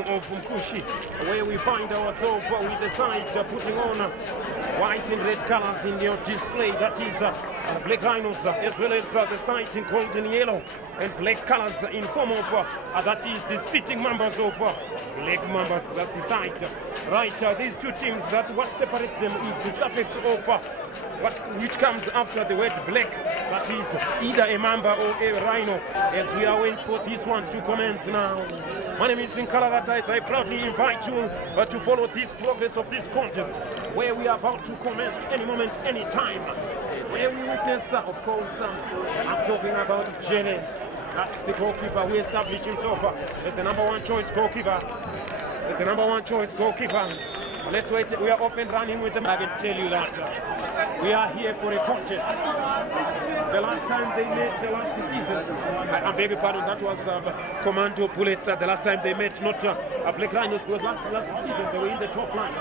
of Mkushi, where we find ourselves with the side putting on white and red colors in your display. That is black rhinos, as well as the side in golden yellow and black colors in form of that is the spitting Mambas of black Mambas. That's the side. Right, these two teams, that what separates them is the suffix of which comes after the word black. That is either a Mamba or a Rhino. As we are waiting for this one to commence now. My name is Nkalagatais. I proudly invite you to follow this progress of this contest, where we are about to commence any moment, any time. Where we witness, of course, I'm talking about Jenny. That's the goalkeeper who established himself as the number one choice goalkeeper. As the number one choice goalkeeper. Let's wait. We are often running with them. I can tell you that we are here for a contest. The last time they met, the last season, I beg your pardon, that was Commando Bullets. The last time they met, not Black Rhinos, because last season they were in the top line.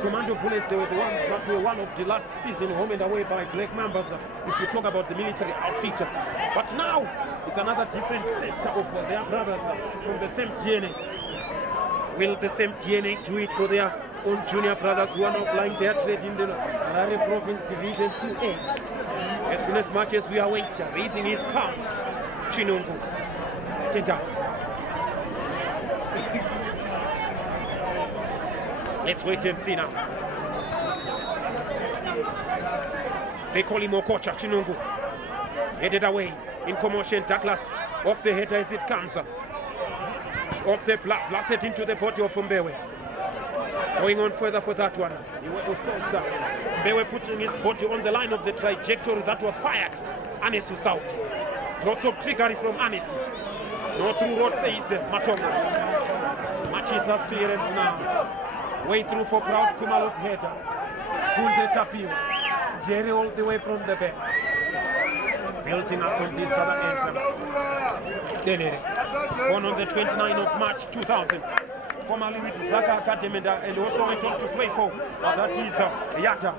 Commando Bullets, they were the ones that were one of the last season home and away by Black Mambas, if you talk about the military outfit. But now it's another different set of their brothers from the same DNA. Will the same DNA do it for their own junior brothers who are not plying their trade in the Harare Province Division 2A? As soon as much as we are waiting, raising his palms, Chinungu, Tenta. Let's wait and see now. They call him Okocha, Chinungu. Headed away in commotion, Douglas off the header as it comes. Off the blasted into the body of Mbewe. Going on further for that one. Of course, Mbewe putting his body on the line of the trajectory that was fired. Anesu South. Lots of trickery from Anesu. No through road says Matonga. Matches as clearance now. Way through for Proud Kumalo's header. Kunde Tapio. Jerry all the way from the back. Building up on this other end. Denere. Born on the 29th of March 2000. Formerly with Zaka Academy and also went on to play for that is Yata.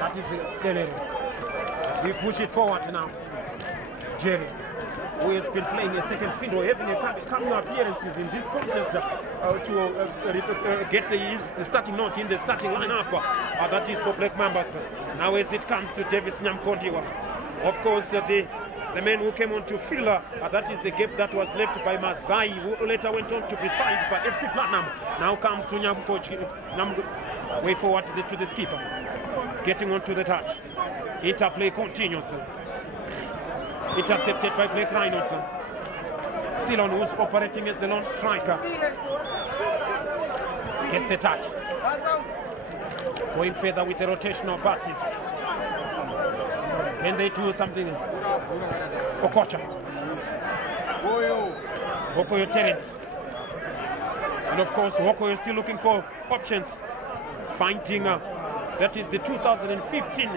That is Denere. We push it forward now. Jerry, who has been playing a second fiddle, having a coming appearances in this contest to get the starting note in the starting lineup. That is for Black Mambas. Now as it comes to Davis Nyamkondiwa. Of course, the man who came on to fill that is the gap that was left by Mazai, who later went on to be signed by FC Platinum. Now comes to Nyamko, way forward to the skipper. Getting onto the touch. Interplay continues. Intercepted by Black Rhinos. Silon, who's operating as the lone striker, gets the touch. Going further with the rotational passes. Then they do something. Okocha. Wokoyo Terence. And of course, Wokoyo is still looking for options. Finding that is the 2015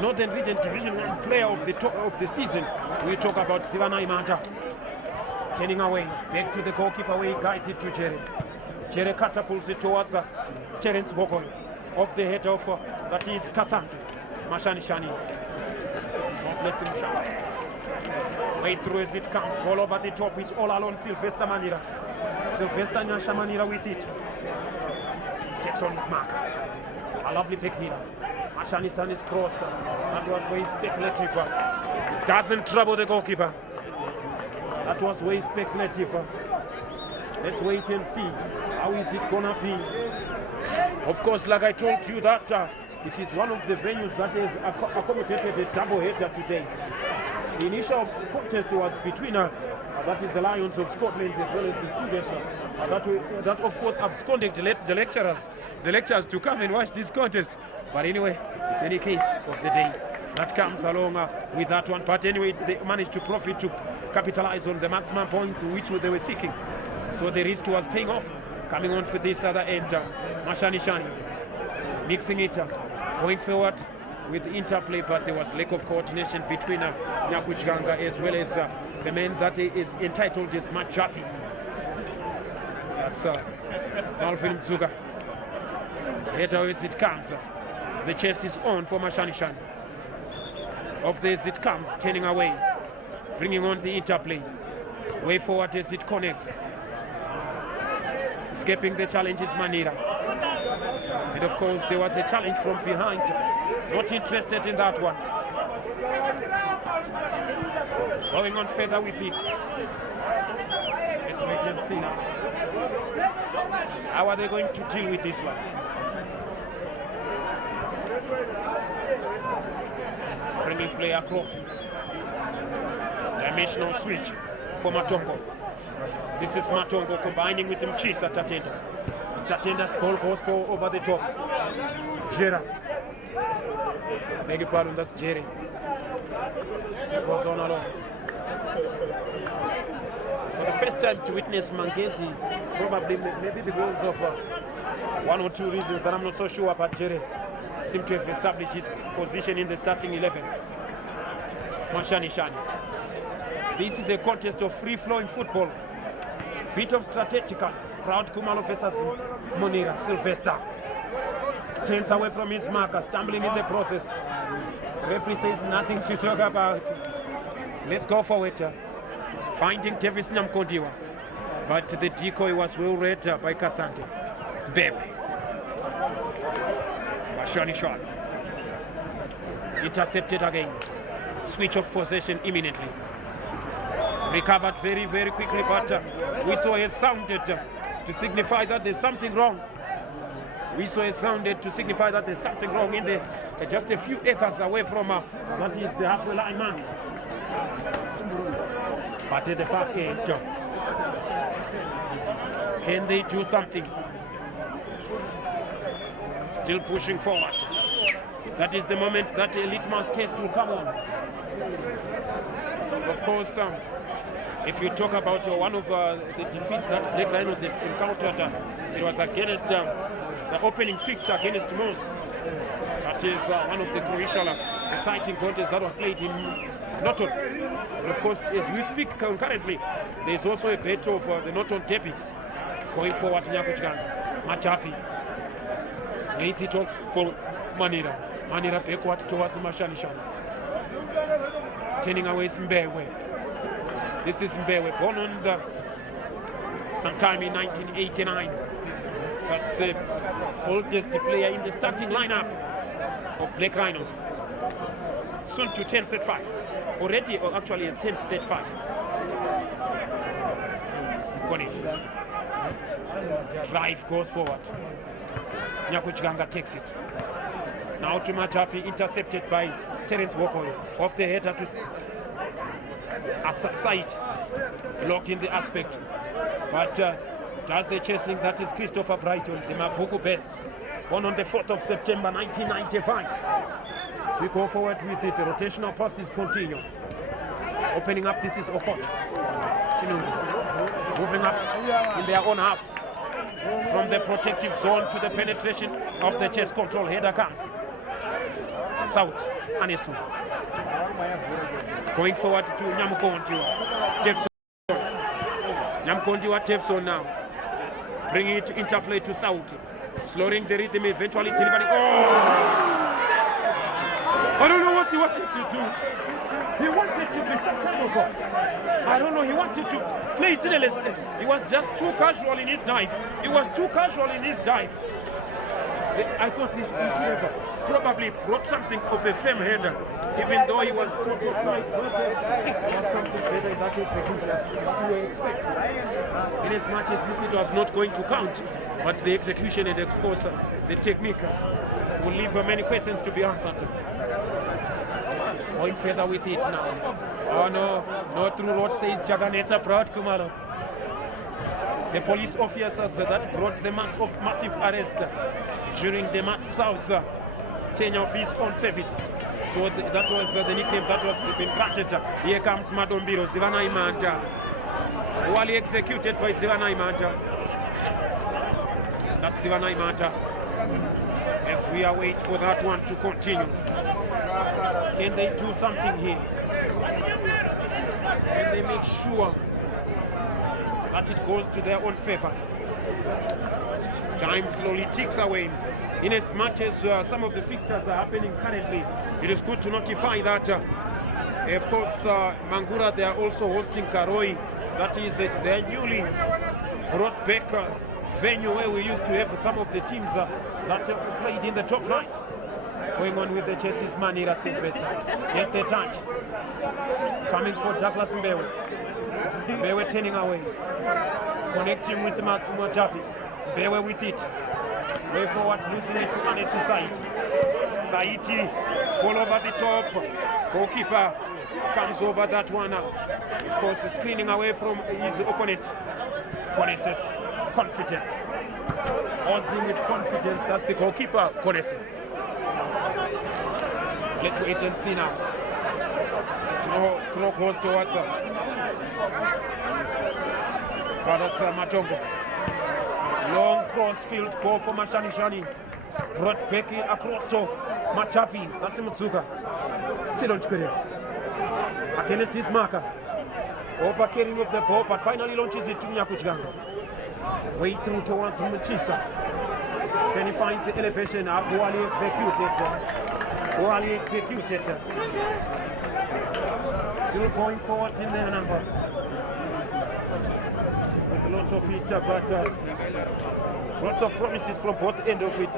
Northern Region Division 1 player of the season. We talk about Sivana Imanta. Turning away, back to the goalkeeper where he guides it to Jerry. Jerry catapults it towards Terence Wokoyo. Off the head of that is Katanto. Mashani Shani. Blessing shot. Way through as it comes. Ball over the top. It's all alone. Sylvester Manira. Sylvester Nyashamanira with it. Takes on his mark. A lovely pick here. Mashani Shani's cross. That was way speculative. Doesn't trouble the goalkeeper. That was way speculative. Let's wait and see. How is it gonna be? Of course, like I told you that it is one of the venues that has accommodated a double header today. The initial contest was between that is the Lions of Scotland as well as the students. That of course absconded the lecturers to come and watch this contest. But anyway, it's any case of the day that comes along with that one. But anyway, they managed to profit to capitalize on the maximum points which they were seeking. So the risk was paying off. Coming on for this other end, Mashani Shani mixing it up. Going forward with the interplay, but there was lack of coordination between Nyakuchganga as well as the man that is entitled as Machati. That's Malvin Mzuga. Header as it comes. The chase is on for Mashanishan. Off there as it comes, turning away, bringing on the interplay. Way forward as it connects. Escaping the challenge is Manira. And of course, there was a challenge from behind. Not interested in that one. Going on further with it. Let's wait and see now. How are they going to deal with this one? Bringing play across. Dimensional switch for Matongo. This is Matongo combining with Mchisa Tatenda. Tatenda's ball goes for over the top. Jera. Beg your pardon, that's Jerry. Goes on along. For the first time to witness Mangezi, probably maybe because of one or two reasons that I'm not so sure about, Jerry seemed to have established his position in the starting 11. Mashani Shani. This is a contest of free-flowing football. Bit of strategicals. Proud Kumalo versus Monira. Sylvester turns away from his marker, stumbling in the process. Referee says nothing to talk about. Let's go for it. Finding Davis Namkondiwa. But the decoy was well read by Katsante. Bewe. Mashani Shani. Intercepted again. Switch of possession imminently. Recovered very, very quickly, but whistle has sounded to signify that there's something wrong. Whistle has sounded to signify that there's something wrong in the just a few acres away from that is the halfway line man. But at the far end, can they do something? Still pushing forward. That is the moment that the litmus test will come on. Of course, if you talk about one of the defeats that Black Rhinos have encountered, it was against the opening fixture against Mons. That is one of the crucial, exciting contests that was played in Norton. And of course, as we speak concurrently, there is also a bet of the Norton Derby going forward to Nyakuchiganga. Machapi. Lays it on for Manira. Manira backward towards Mashani Shani. Turning away is Mbewe. This is Mbewe, born on sometime in 1989. That's the oldest player in the starting lineup of Black Rhinos. Soon to 10:35. Already, or actually, it's 10:35. Konis. Drive goes forward. Nyakuchiganga takes it. Now to Machafi, intercepted by Terence Wokoyo. Off the header to side. Blocked in the aspect. But does the chasing, that is Christopher Brighton, the Mavuku best. Born on the 4th of September 1995. We go forward with it. The rotational passes continue. Opening up, this is Okot. Moving up in their own half. From the protective zone to the penetration of the chest control. Header comes. South, Anesu. Going forward to Nyamukondiwa. Jefferson. Nyamukondiwa Jefferson now. Bringing it to interplay to South. Slowing the rhythm, eventually delivering. Oh! I don't know what he wanted to do. He wanted to be some kind of I don't know, he wanted to play it in a he was just too casual in his dive. He was too casual in his dive. I thought he should have probably brought something of a firm header, even though he was outside. Something better in that execution. You were expecting. In as much as it was not going to count, but the execution and of course the technique will leave many questions to be answered. Going further with it now. Oh no, not through what says Jaganeta Proud Kumalo. The police officers that brought the massive arrest during the South tenure of his own service. So that was the nickname that was been granted. Here comes Madombiro, Zivana Imanta. Wally executed by Zivana Imanta. That's Zivana Imanta. As we await for that one to continue. Can they do something here? Can they make sure that it goes to their own favor? Time slowly ticks away. In as much as some of the fixtures are happening currently, it is good to notify that, of course, Mangura, they are also hosting Karoi. That is their newly brought back venue where we used to have some of the teams that played in the top flight. Going on with the Chelsea's Manira Sylvester. Gets the touch. Coming for Douglas Mbewe. Mbewe turning away. Connecting with Mojafi. Mbewe with it. Way forward, losing it to Ane Society. Saiti, ball over the top. Goalkeeper comes over that one. Of course, screening away from his opponent. Konese's confidence. Ozzy with confidence. That's the goalkeeper, Konese. Let's wait and see now. Throw goes towards that's Matongo. Long cross field goal for Mashani. Brought back across to Machapi. That's Mutsuka. Silon Chikere. Against his marker. Over carrying of the ball, but finally launches it to Nyakuchganga. Way through towards Mchisa. Then he finds the elevation up. Wally executed. Still going forward in their numbers. With lots of it, but lots of promises from both ends of it.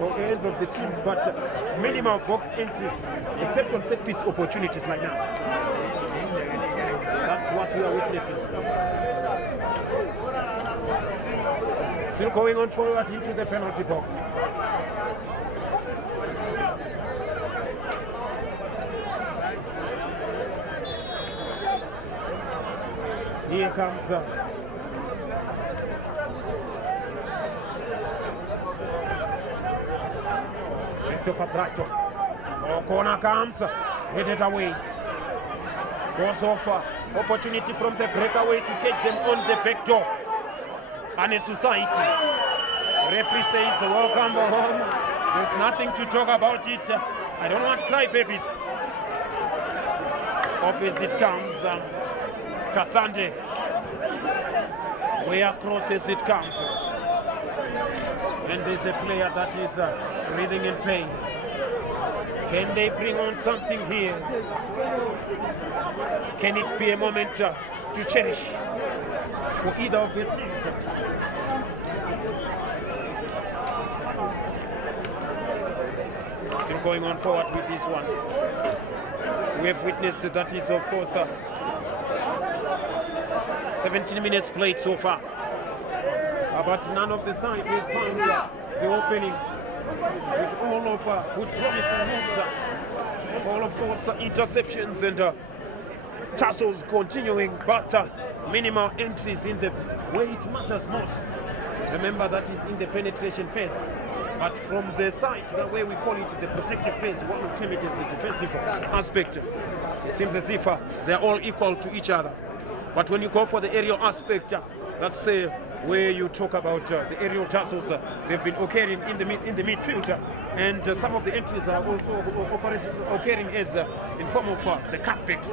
Or ends of the teams, but minimal box entries, except on set piece opportunities like now. That's what we are witnessing. Still going on forward into the penalty box. Here comes Christopher Brato. Oh, corner comes, headed away. Goes off, opportunity from the breakaway to catch them on the back door. And a society. Referee says, welcome home. There's nothing to talk about it. I don't want crybabies. Off as it comes. Katande. Way across as it comes. And there's a player that is breathing in pain. Can they bring on something here? Can it be a moment to cherish for either of the teams? Still going on forward with this one. We have witnessed that is, of course, 17 minutes played so far. But none of the sides has found the opening with all of good promising moves. All, of course, interceptions and tussles continuing, but minimal entries in the way it matters most. Remember, that is in the penetration phase. But from the side, the way we call it the protective phase, one will term it as the defensive aspect. It seems as if they're all equal to each other. But when you go for the aerial aspect, that's where you talk about the aerial tussles. They've been occurring in the midfield, and some of the entries are also occurring as in form of the cutbacks.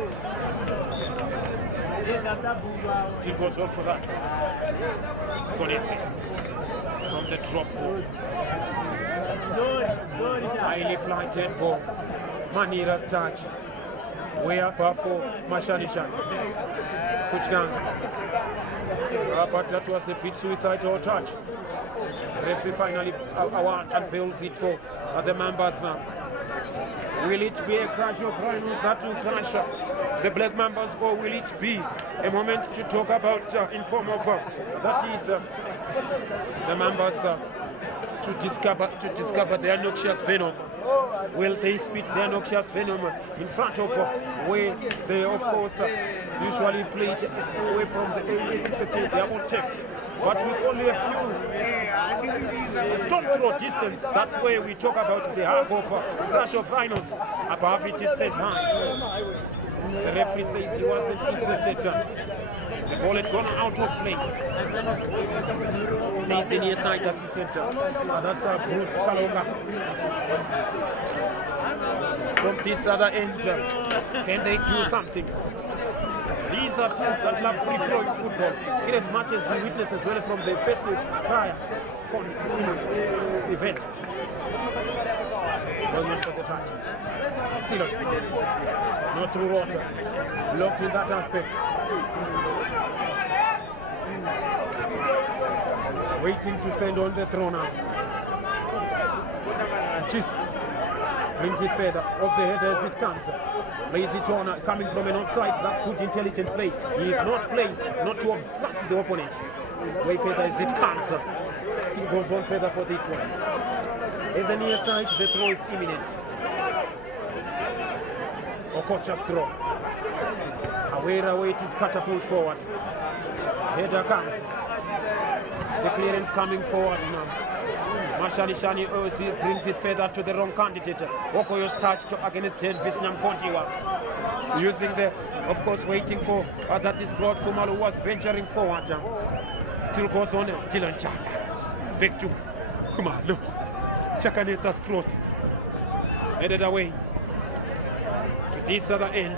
Still goes well for that. Konesi from the drop ball. Highly flighted ball. Manira's touch. Way up for Mashanishan. Kuchgang. But that was a bit suicidal touch. Referee finally unveils it for the Mambas. Will it be a crash of Rhinos that will crash the Black Mambas, or will it be a moment to talk about in form of that is the Mambas to discover their noxious venom? Will they spit their noxious venom in front of where they, of course, usually play it away from the electricity, their own tech? But with only a few stone throw distance, that's where we talk about the half of crash of Rhinos. Above it is set high. The referee says he wasn't interested. The ball had gone out of play. Says the near side assistant. That's Bruce Kalonga. From this other end, can they do something? These are teams that love free-flowing football, in as much as we witness as well from the festive prior event. Going in for the touch. Silon. Not through water. Locked in that aspect. waiting to send on the throw now. Chis brings it further off the head as it comes. Plays it on, coming from an outside. That's good intelligent play. He is not playing, not to obstruct the opponent. Way further as it comes. Still goes on further for this one. In the near side, the throw is imminent. Okocha's throw. Away it is catapult forward. Header comes. The clearance coming forward now. Mashani Shani brings it further to the wrong candidate. Okoyo's touch against Elvis Nyampontiwa. Using the, of course, waiting for, that is Claude Kumalo, who was venturing forward. Still goes on, Dylan Chaka. Back to Kumalo. Chaka needs us close. Headed away to this other end.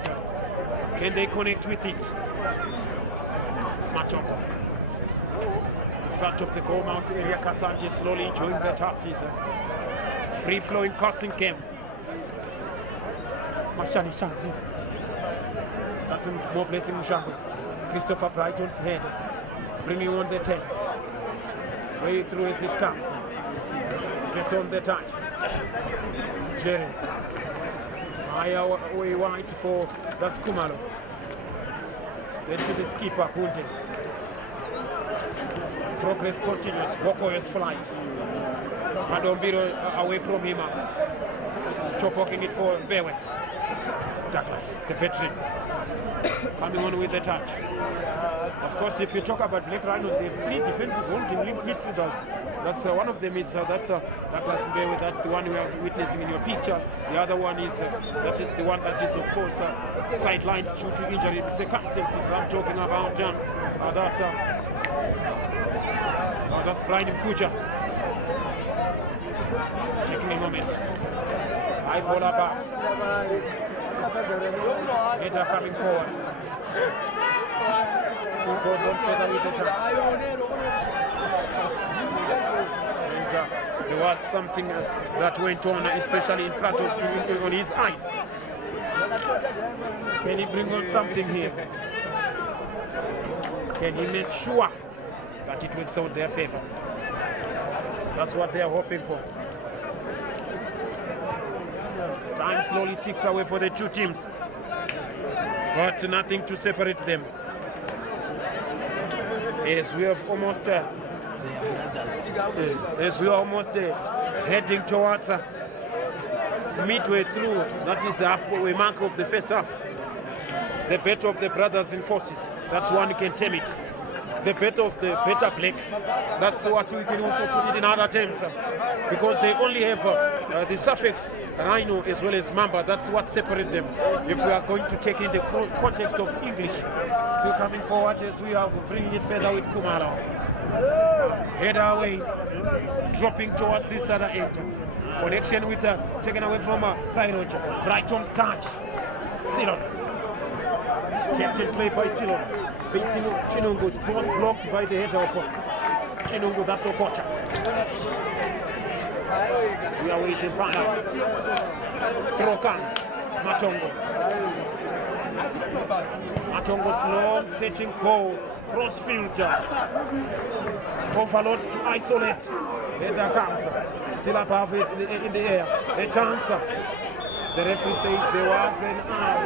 Can they connect with it? Machoko. In front of the goal mount area, Katanje slowly enjoying the top season. Free flowing crossing game. Mashani Shangu. That's more blessing Shangu. Christopher Brighton's head. Bringing on the 10. Way through as it comes. Gets on the touch. Jerry. Higher way wide for, that's Kumalo. Then to the skipper, Kunte. Progress continues. Wokoyo's flight. Madombiro away from him. Chopoking it for Bewe. Douglas, the veteran, coming on with the touch. Of course, if you talk about Black Rhinos, they have three defensive holding midfielders. That's one of them is that's Douglas Bewe. That's the one we are witnessing in your picture. The other one is that is the one that is of course sidelined due to injury circumstances. I'm talking about that's Brian Kucha. Taking a moment. High ball back. Header coming forward. Still goes on further with the touch. And there was something that went on, especially in front of on his eyes. Can he bring on something here? Can he make sure that it works out their favor? That's what they are hoping for. Time slowly ticks away for the two teams, but nothing to separate them. As we have almost, heading towards midway through, that is the halfway mark of the first half. The battle of the brothers in forces, that's one can term it. The battle of the better black, that's what we can also put it in other terms, because they only have the suffix Rhino as well as Mamba. That's what separates them. If we are going to take in the context of English, still coming forward as we are bringing it further with Kumalo. Head away, dropping towards this other end. Connection with taken away from Brighton's touch. Silon. Captain play by Silon. Facing Chinungu's cross blocked by the header of Chinungu. That's Okocha. We are waiting for now. Throw comes. Matongo. Matongo's long searching ball. Cross field. Overload to isolate. Header comes. Still above it in the air. The chance. The referee says there was an arm.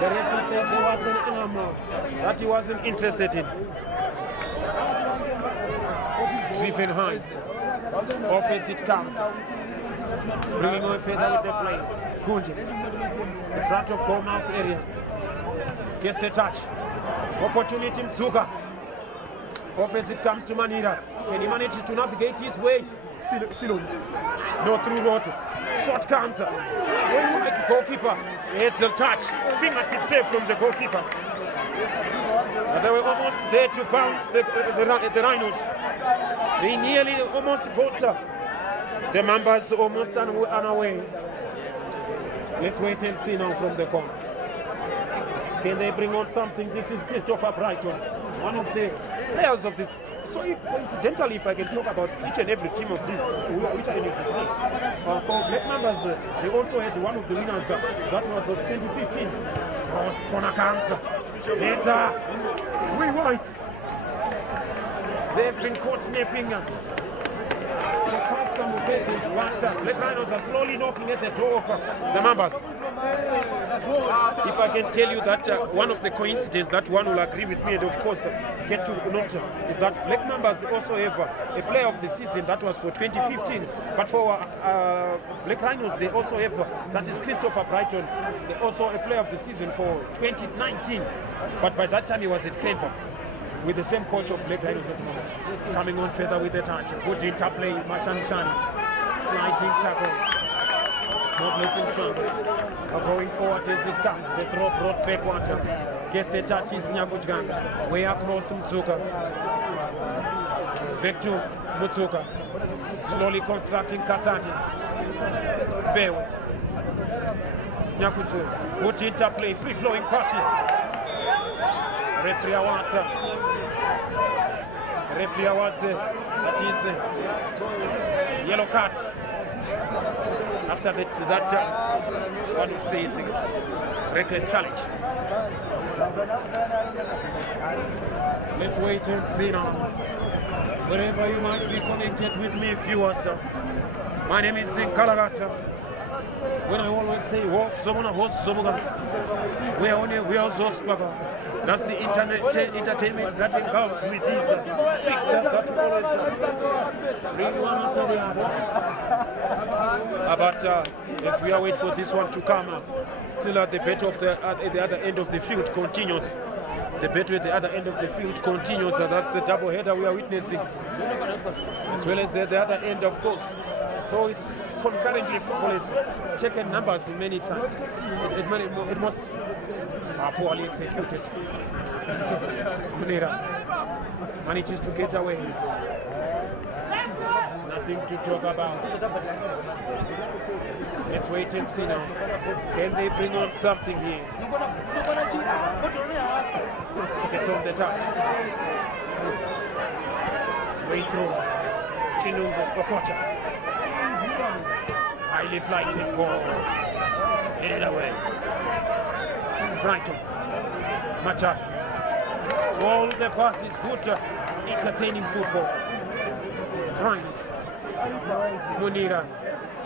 The referee said there was an arm that he wasn't interested in. Driven high. Off as it comes. Bringing on further with the play. Gunje. In front of goal mouth area. Gets the touch. Opportunity Mzuka. Off as it comes to Manira. Can he manage to navigate his way? Silon. No through road. Shot comes. The goalkeeper. Here's the touch. Fingertip save from the goalkeeper. They were almost there to bounce the Rhinos. They nearly almost got the Mambas almost unaware. Let's wait and see now from the corner. Can they bring on something? This is Christopher Brighton, one of the players of this. So incidentally, if I can talk about each and every team of this, which are in this match. For Black Mambas, they also had one of the winners, that was of 2015. Was Conakans. Later, we white. They've been caught napping for quite some occasions, but the Rhinos are slowly knocking at the door of the Mambas. If I can tell you that one of the coincidences that one will agree with me and of course get to note is that Black Mambas also have a player of the season that was for 2015, but for Black Rhinos they also have, that is Christopher Brighton, they also a player of the season for 2019, but by that time he was at Cranbourne with the same coach of Black Rhinos at the moment. Coming on further with the touch, good interplay, Mashan Shani, sliding tackle. Not missing front. Going forward as it comes. The throw brought back water. Gets the touch is Nyakutganga. Way across Mutsuka. Back to Mutsuka. Slowly constructing Katati. Bewe. Nyakutsu. Good interplay. Free flowing passes. Referee Awata. Referee Awata. That is yellow card. After that one would say it's a reckless challenge. Let's wait and see now. Wherever you might be connected with me, viewers. My name is Kalagata. When I always say, we are on a wheel Zospaga. That's the entertainment that involves with these fixtures that we always bring one after the other. But as we are waiting for this one to come, still at the battle of at the other end of the field continues. The battle at the other end of the field continues. That's the double header we are witnessing, as well as the other end, of course. So it's concurrently football is taken numbers many times. It must poorly executed. Funira manages to get away. Nothing to talk about. Let's wait and see now. Can they bring on something here? It's on the touch. Way through. Chinungo Kokocha. Highly flighted ball. Headed away. Brighton. Machaf. So all the passes, good, entertaining football. Rhinos. Munira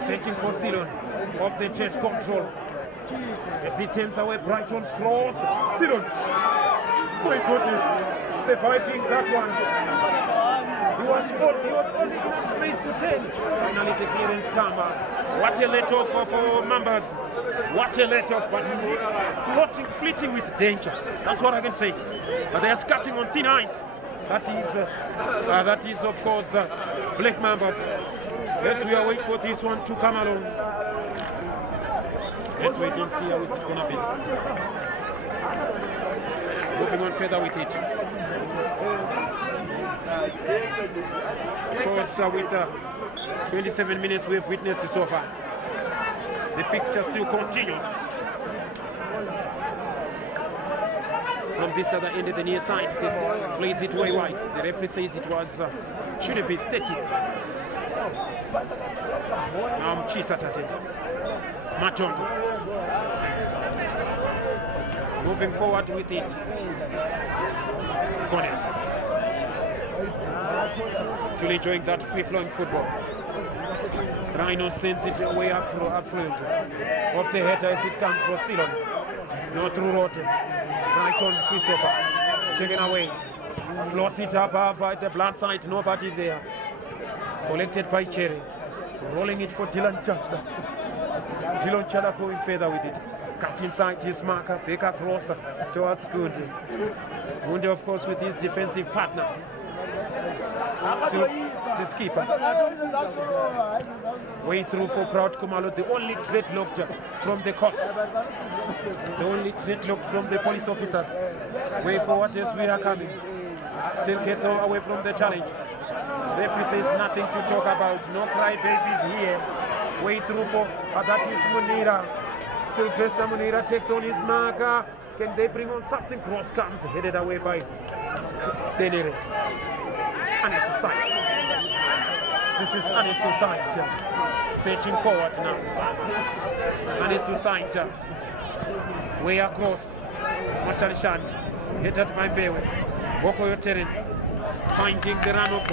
searching for Silon. Off the chest control. As he turns away Brighton's cross. Silon. My goodness. Surviving that one. He was only space to 10. Finally the clearance come. What a let off for Mambas. What a let off, but fleeting with danger. That's what I can say. But they are skating on thin ice. That is of course Black Mambas. Yes, we are waiting for this one to come along. Let's wait and see how it's gonna be. Moving on further with it. Of course, with 27 minutes we have witnessed so far. The fixture still continues. From this other end of the near side, they plays it way wide. The referee says it was should have been static. Now Chisatati. Maton. Moving forward with it. Corners. Still enjoying that free-flowing football. Rhino sends it away upfield. Off the header as it comes for Silon. No through road. Right on Christopher. Taken away. Floats it up at the blood side. Nobody there. Collected by Cherry. Rolling it for Dylan Chanda. Dylan Chanda going further with it. Cut inside his marker. Back across towards Gunde. Gunde, of course, with his defensive partner. Still the skipper. Way through for Proud Kumalo, the only dreadlocked from the court. The only dreadlocked from the police officers. Way forward as we are coming. Still gets away from the challenge. Referee says nothing to talk about. No cry babies here. Way through for that is Munira. Sylvester Munira takes on his marker. Can they bring on something? Cross comes headed away by Denere. Anisu Sight. This is Anisu Sight. Searching forward now. Anisu Sight. Way across. Mashanishan. Headed by Bewe. Bokoyo Terence. finding the run of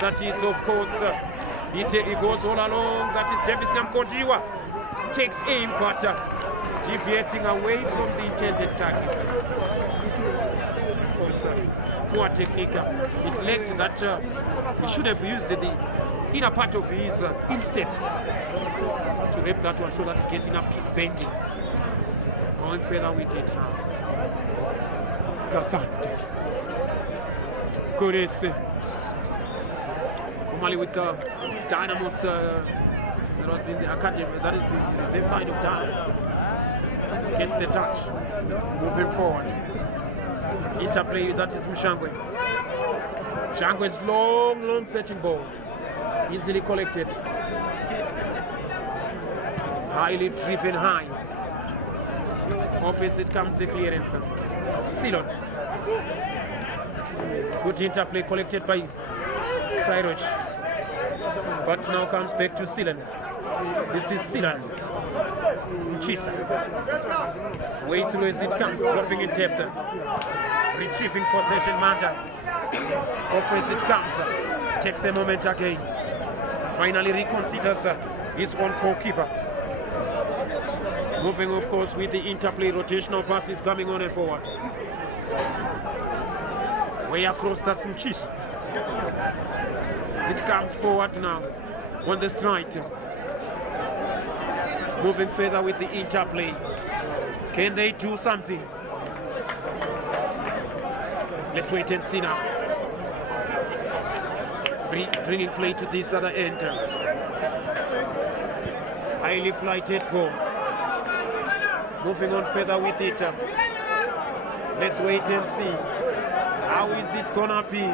that is, of course, it goes all along. That is Davison Kodiwa. Takes aim, but deviating away from the intended target. Of course, poor technique. It lacked that he should have used the inner part of his instep to rep that one so that he gets enough kick bending. Going further with it now. Goodness. Formerly with Dynamos, that was in the academy, that is the reserve side of Dynamos. Gets the touch. Moving forward. Interplay, that is Mshangwe. Mshangwe's long fetching ball. Easily collected. Highly driven high. Off as it comes the clearance. Silon. Good interplay collected by Kairoch. But now comes back to Silon. This is Silon. Mchisa. Way through as it comes, dropping in depth. Retrieving possession Manta. Off as it comes. Takes a moment again. Finally reconsiders his own goalkeeper. Moving, of course, with the interplay, rotational passes coming on and forward. Way across, that's Mchisa. As it comes forward now on the strike. Moving further with the interplay. Can they do something? Let's wait and see now. Bringing play to this other end. Highly flighted goal. Moving on further with it. Let's wait and see. How is it gonna be?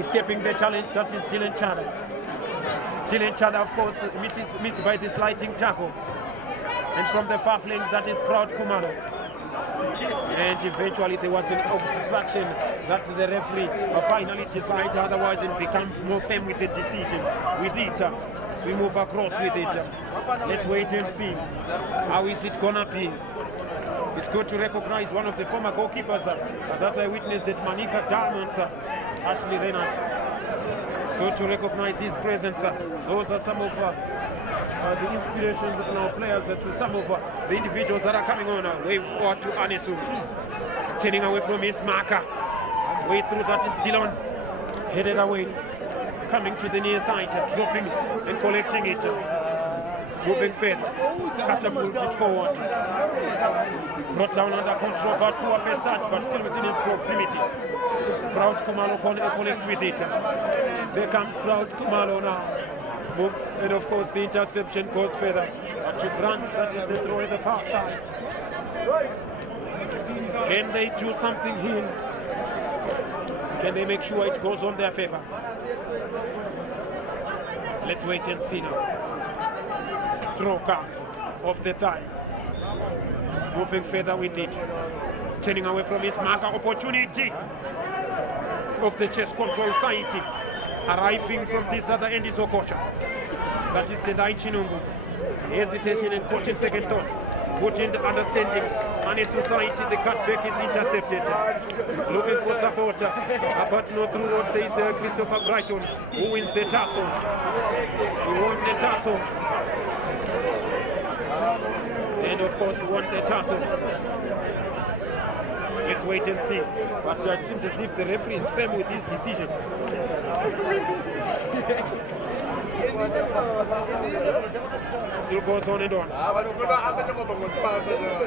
Escaping the challenge, that is Dylan Chada. Dylan Chada, of course, missed by the sliding tackle. And from the far flank, that is Proud Kumalo. And eventually there was an obstruction that the referee finally decided, otherwise it becomes more firm with the decision. With it, as we move across with it. Let's wait and see. How is it gonna be? It's good to recognize one of the former goalkeepers that I witnessed at Manica Diamonds, Ashley Rhinos. It's good to recognize his presence. Those are some of the inspirations of our players to some of the individuals that are coming on. Wave forward to Anesu. Turning away from his marker. Way through, that is Dillon. Headed away. Coming to the near side, dropping and collecting it. Moving further. Catapulted forward. Brought down under control. Got to a first touch, but still within his proximity. Proud Kumalo collects with it. There comes Proud Kumalo now. And of course the interception goes further. But to Grant, that is the throw at the far side. Can they do something here? Can they make sure it goes on their favor? Let's wait and see now. Throw comes off the thigh. Moving further with it. Turning away from his marker. Opportunity of the chest control side. Arriving from this other end is Okocha. That is Tendai Chinungu. Hesitation and coaching second thoughts. Put in the understanding. And in society, the cutback is intercepted. Looking for support. But no through road, says Christopher Brighton, who wins the tussle. He won the tussle. And of course, he won the tussle. Let's wait and see. But it seems as if the referee is firm with his decision. Still goes on and on.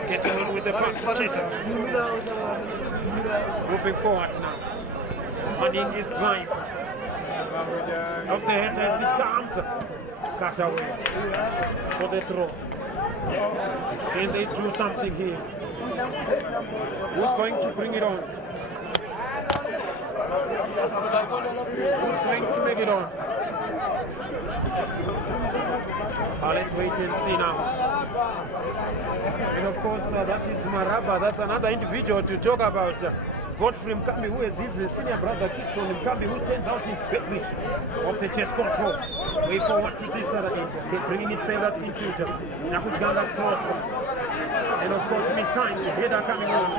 Getting on with the pass. Moving forward now. Manning is drive. Off the head as it comes. Cut away for the throw. Can they do something here? Who's going to bring it on? Who's going to make it on? Let's wait and see now. And of course, that is Maraba. That's another individual to talk about. Godfrey Mkambi, who is his senior brother, kicks on Mkambi, who turns out in bit of the chest control. Way forward to this other end. They're bringing it further into it. Nakujanga's cross. And of course, miss time, the header coming on.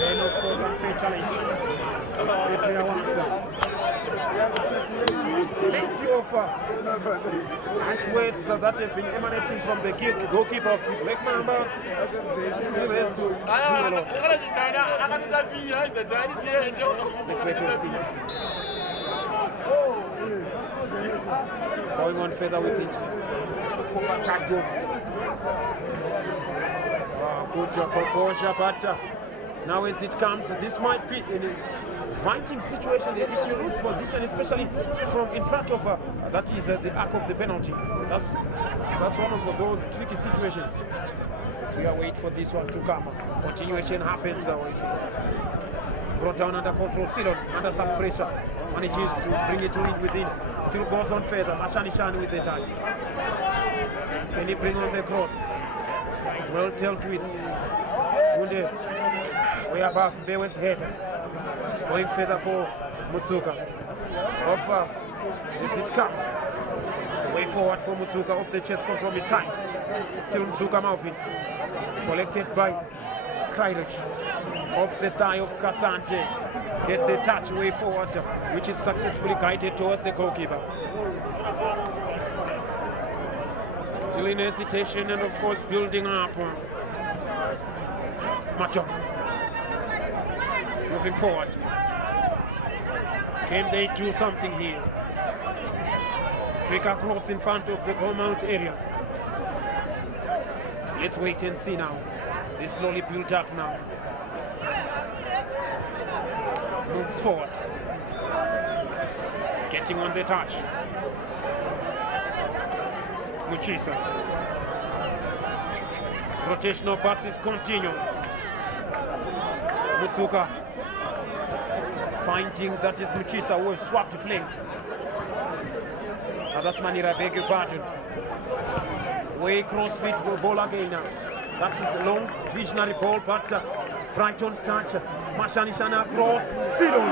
And of course, unfair challenge. Referee wants plenty of ash words that have been emanating from the goalkeeper of Black Mambas. Still has to do a lot. Let's wait and see. Going on further with it. Good composure, but now as it comes, this might be in a fighting situation. If you lose position, especially from in front of that is the arc of the penalty. That's one of those tricky situations. As we are waiting for this one to come. Continuation happens. Brought down under control, Silon under some pressure. Manages to bring it in within. Still goes on further. Mashani with the touch. Can he bring on the cross? Well dealt with. Gunde way above Bewe's head. Going further for Mutsuka. Off as it comes. Way forward for Mutsuka. Off the chest control is tight. Still Mutsuka Maufi. Collected by Krajlic. Off the thigh of Katsante. Gets the touch way forward, which is successfully guided towards the goalkeeper. Still in hesitation and of course building up. Macho. Moving forward. Can they do something here? Pick a cross in front of the goal mount area. Let's wait and see now. They slowly build up now. Moves forward. Getting on the touch. Muchisa. Rotational passes continue. Mutsuka finding that is Muchisa who has swapped the flank. That's Manira, beg your pardon. Way crossfit ball again. That is a long visionary ball, but Brighton's touch. Mashanishana cross. Silon.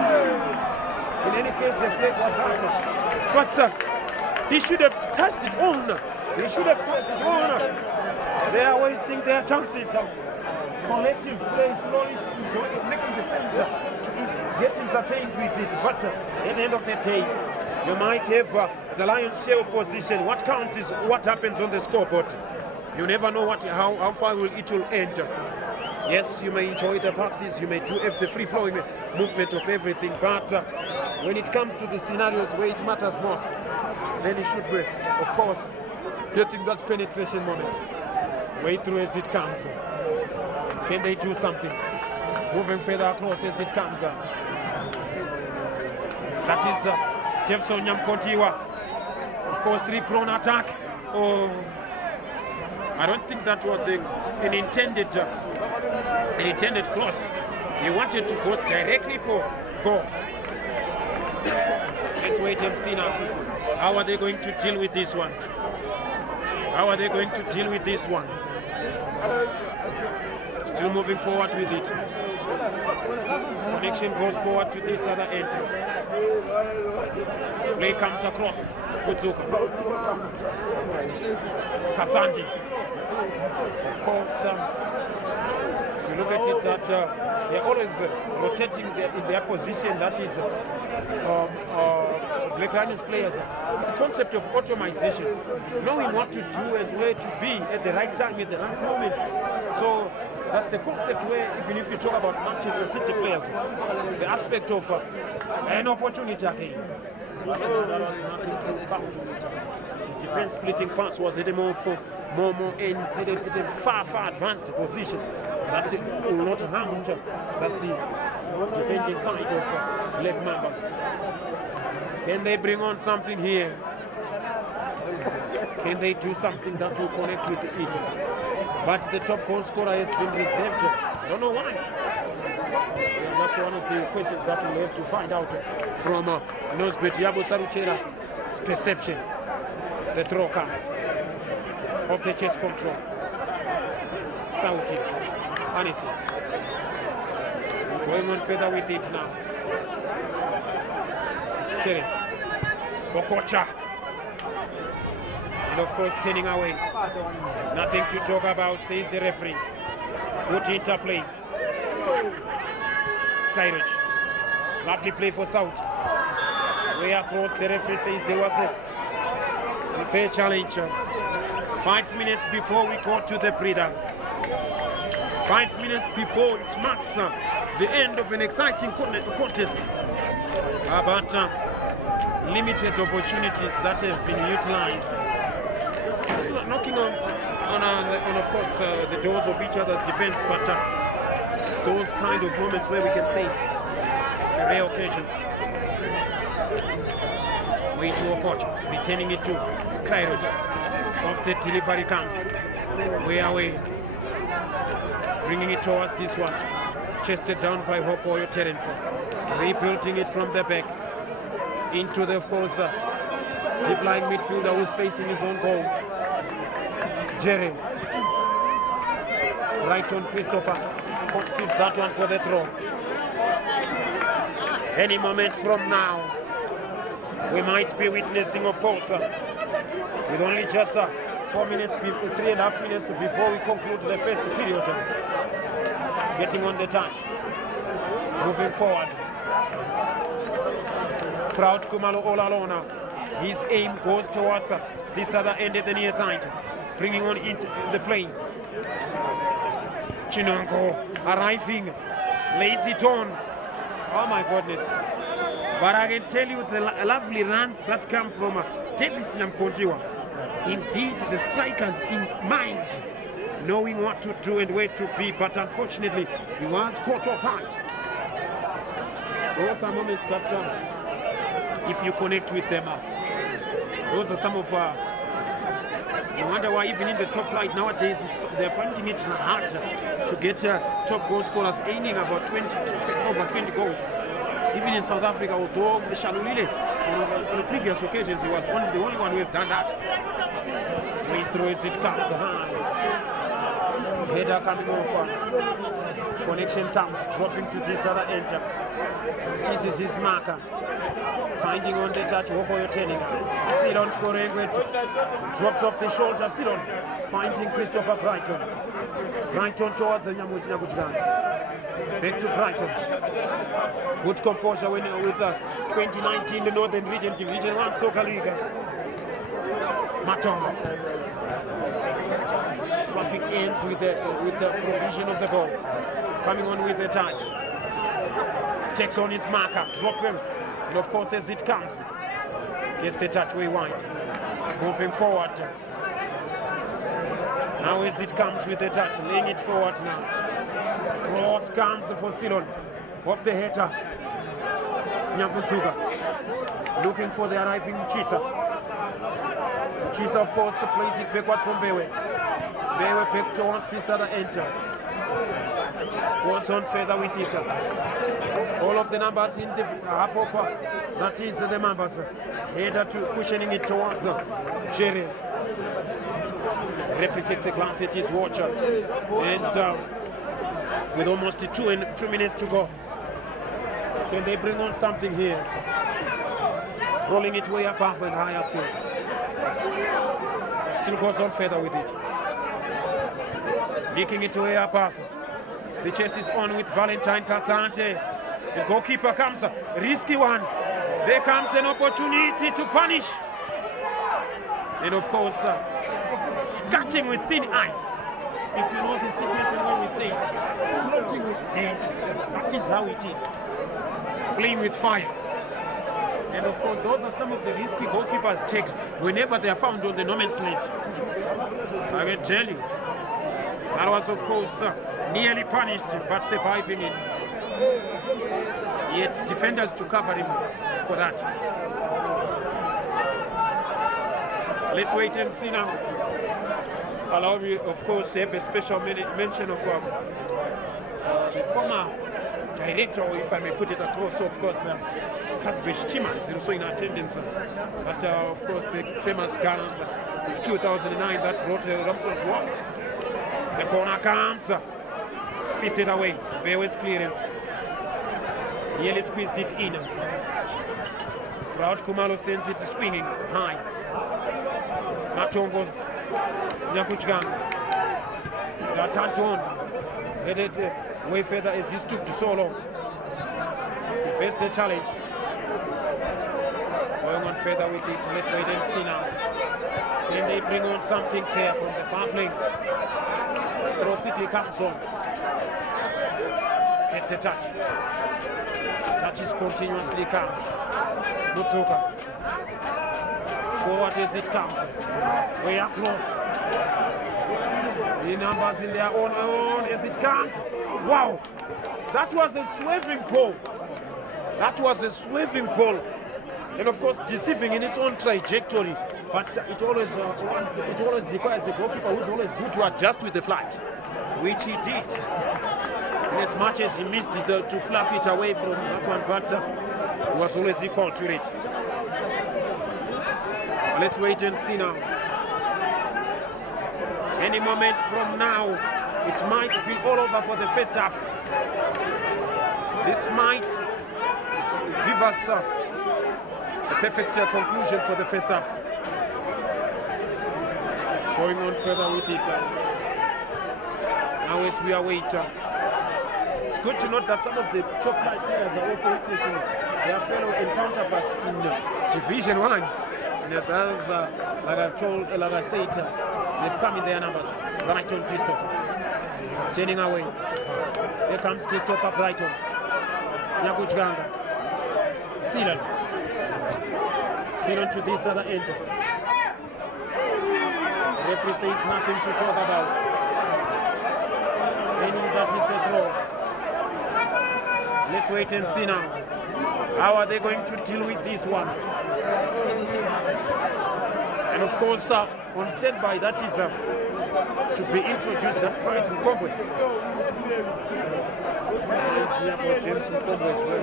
In any case, the flag was out. But he should have touched it on. He should have touched it on. They are wasting their chances. Collective play slowly making defense get entertained with it. But at the end of the day, you might have the lion's share position. What counts is what happens on the scoreboard. You never know how far it will end. Yes, you may enjoy the passes, you may do the free-flowing movement of everything, but when it comes to the scenarios where it matters most, then it should be, of course, getting that penetration moment. Way through as it comes. Can they do something? Moving further across as it comes. That is Jefferson Nyamkontiwa. Of course, three-prone attack. Oh, I don't think that was an intended cross. He wanted to go directly for goal. Let's wait and see now. How are they going to deal with this one? How are they going to deal with this one? Still moving forward with it. Connection goes forward to this other end. Play comes across. Kutsuka. Katsandi. Of course, if you look at it, that they're always rotating in their position. That is Black Rhinos players. It's a concept of automation, knowing what to do and where to be at the right time, at the right moment. So that's the concept where, even if you talk about Manchester City players, the aspect of an opportunity again. The defense splitting pass was at a more in a far advanced position that will not harm. That's the defending side of Black Mambas. Can they bring on something here? Can they do something that will connect with it? But the top goal scorer has been reserved. I don't know why. That's one of the questions that we'll have to find out from Nosbet Yabo Saruchera's perception. The throw comes off the chest control. Sauti. Anisi. Going on further with it now. Terence. Okocha. And of course turning away. Nothing to talk about, says the referee. Good interplay. Kairouch. Lovely play for South. Way across, the referee says there was a fair challenge. 5 minutes before we go to the breather. 5 minutes before it marks the end of an exciting contest. But limited opportunities that have been utilized. Still knocking on of course, the doors of each other's defense, but it's those kind of moments where we can say rare occasions. Way to Okocha, returning it to Kairouch. Off the delivery comes. Way away. Bringing it towards this one. Chested down by Hopoyo Terence. Rebuilding it from the back. Into the, of course, deep line midfielder who's facing his own goal. Jerry. Right on Christopher. Sees that one for the throw. Any moment from now, we might be witnessing, of course, with only just 4 minutes, 3.5 minutes before we conclude the first period. Getting on the touch. Moving forward. Proud Kumalo all alone. His aim goes towards this other end at the near side. Bringing on into the plane. Chinonko arriving. Lays it on. Oh my goodness. But I can tell you the lovely runs that come from Davis Nyamkondiwa. Indeed, the strikers in mind, knowing what to do and where to be, but unfortunately, he was caught offside. Those are moments that, if you connect with them, those are some of. You wonder why even in the top flight nowadays they're finding it hard to get top goal scorers aiming about over 20 goals. Even in South Africa, although the Shalulile on the previous occasions he was the only one who has done that. Way through as it comes. Header coming off. Connection comes, dropping to this other end. This is his marker. Finding on the touch, Wokoyo turning. Silon Korengwe drops off the shoulder. Silon finding Christopher Brighton. Brighton towards the Nyamutjan. Back to Brighton. Good composure with 2019, the Northern Region Division 1 Soccer League. Matongo. Swapping ends with the provision of the ball. Coming on with the touch. Takes on his marker, drop him. And of course, as it comes, gets the touch way wide. Moving forward. Now as it comes with the touch, laying it forward now. Cross comes for Silon. Off the header. Nyampunsuga. Looking for the arriving Chisa. Chisa, of course, plays it backward from Bewe. Bewe back towards this other end. Goes on further with it. All of the numbers in the half of that is the Mambas. Header to cushioning it towards Jerry. Referee takes a glance at his watch. And with almost 2 minutes to go, can they bring on something here? Rolling it way above and high upfield. Still goes on further with it. Making it way above. The chase is on with Valentine Tatsante. The goalkeeper comes, risky one. There comes an opportunity to punish. And of course, scatting with thin ice. If you know the situation where we say, floating with dead, that is how it is. Playing with fire. And of course, those are some of the risky goalkeepers take whenever they are found on the no man's land. I will tell you, that was of course nearly punished, but surviving it. Yet defenders to cover him for that. Let's wait and see now. Allow me, of course, to have a special mention of the former director, or if I may put it across, of course, Katbesh Chima is also in attendance. But of course, the famous guns of 2009 that brought Robson to work. The corner comes, fisted away, Bewe's clearance. Nearly squeezed it in. Proud Kumalo sends it swinging high. Matongo Nyakuchgang. The attack on. Headed way further as he stooped so long. He faced the challenge. Going on further with it. Let's wait and see now. Then they bring on something clear from the far flank. Throw quickly comes on. Get the touch. Touches continuously come. Mutsuka. Forward as it comes. We are close. The numbers in their own as it comes. Wow! That was a swerving ball. That was a swerving ball. And of course deceiving in its own trajectory. But it always requires the goalkeeper who's always good to adjust with the flight, which he did. And as much as he missed it to fluff it away from that one, but he was always equal to it. Let's wait and see now. Any moment from now, it might be all over for the first half. This might give us a perfect conclusion for the first half. Going on further with it. Now as we await. It's good to note that some of the top flight players are also witnessing their fellow counterparts in Division 1. And others, like I said, they've come in their numbers. Brighton Christopher. Turning away. Here comes Christopher Brighton. Nyakuchganga. Sealand. Sealand to this other end. The referee says nothing to talk about. Meaning that is the throw. Let's wait and see now. How are they going to deal with this one? And of course, on standby, that is to be introduced as part of Mkongwe. Let's hear about James Mkongwe as well.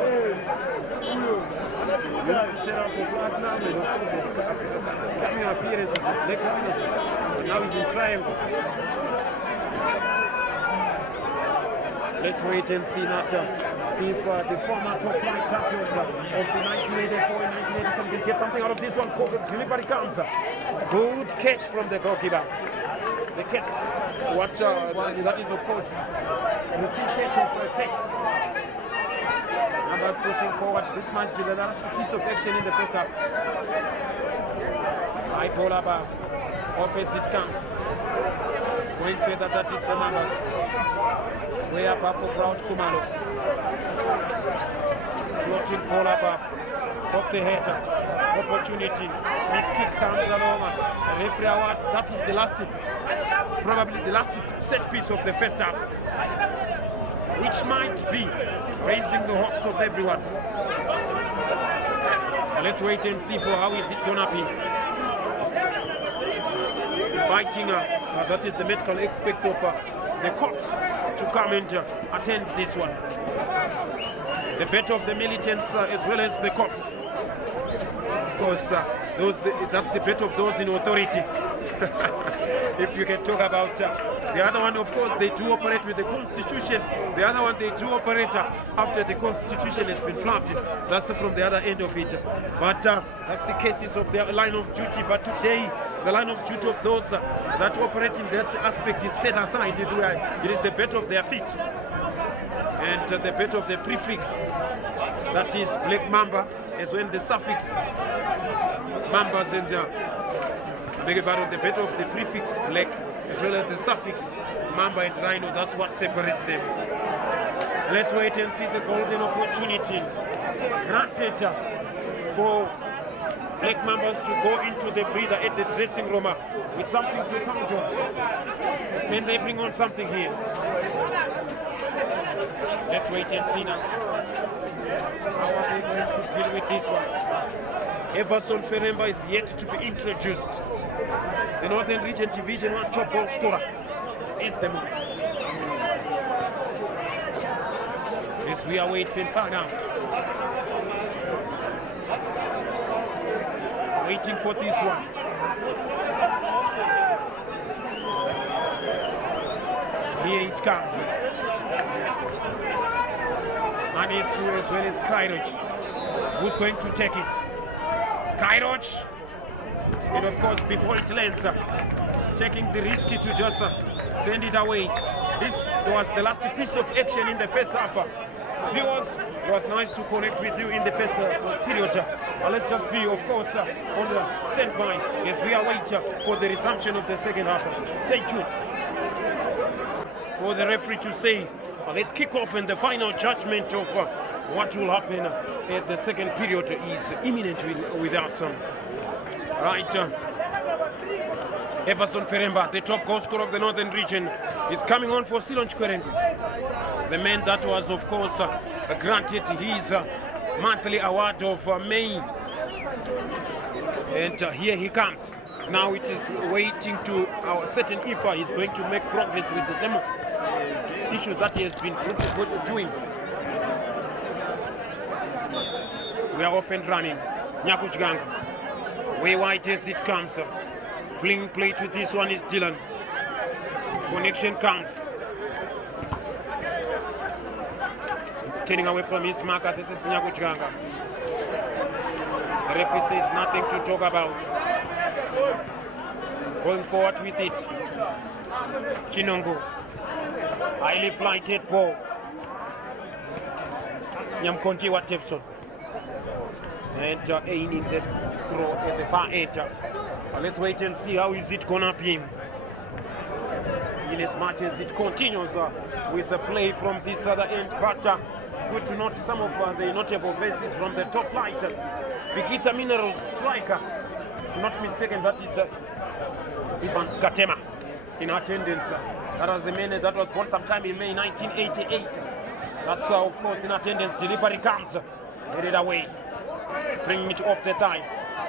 We have to tell for Platinum and of course coming appearances with Black Rhinos. Now he's in triangle. Let's wait and see that if the former top flight champions of 1984 and 1987 can get something out of this one. Delivery comes. Good catch from the goalkeeper. The catch, that is of course the key catch of a catch. Mambas pushing forward. This might be the last piece of action in the first half. High ball above. Off as it comes. Going further, that is the Mambas. Way above for Proud Kumalo. Floating ball above. Off the head. Opportunity. This kick comes along. The referee awards. That is the last, probably the last set piece of the first half, which might be raising the hopes of everyone. Let's wait and see for how is it gonna be. Inviting that is the medical expert of the cops to come and attend this one. The better of the militants as well as the cops. Of course, that's the better of those in authority. If you can talk about the other one, of course, they do operate with the Constitution. The other one, they do operate after the Constitution has been fluffed. That's from the other end of it. But that's the cases of their line of duty. But today, the line of duty of those that operate in that aspect is set aside. It is the bet of their feet. And the bet of the prefix, that is Black Mamba, as well the suffix Mambas and beg your pardon, the bet of the prefix Black, as well as the suffix Mamba and Rhino. That's what separates them. Let's wait and see the golden opportunity granted for Black Mambas to go into the breather at the dressing room with something to count on. Can they bring on something here? Let's wait and see now. How are they going to deal with this one? Everson Feremba is yet to be introduced. The Northern Region Division 1 top goal scorer. It's the moment. Yes, we are waiting far out. Waiting for this one. Here it comes. Manesu as well as Kairoch. Who's going to take it? Kairoch. And of course, before it lands, taking the risk to just send it away. This was the last piece of action in the first half. Viewers, it was nice to connect with you in the first period. Let's just be, of course, on the standby as we await for the resumption of the second half. Stay tuned for the referee to say, let's kick off, and the final judgment of what will happen at the second period is imminent with us. Right. Everson Feremba, the top goal scorer of the Northern Region, is coming on for Silon Chikwerengu. The man that was, of course, granted his monthly award of May. And here he comes. Now it is waiting to certain if he's going to make progress with the same issues that he has been doing. We are off and running. Nyakuchgang. Way wide as it comes. Playing play to this one is Dylan. Connection comes. Turning away from his marker, this is Nyakuchganga. The referee says nothing to talk about. Going forward with it. Chinongo. Highly flighted ball. Nyamkonji wa Tefson. And aiming the throw at the far end. Let's wait and see how is it gonna be. In as much as it continues with the play from this other end, but it's good to note some of the notable faces from the top flight. Bigita Minerals striker, if not mistaken, that is Ivan Skatema in attendance. That was the man that was born sometime in May 1988. That's of course in attendance. Delivery comes, headed away, bringing it off the thigh.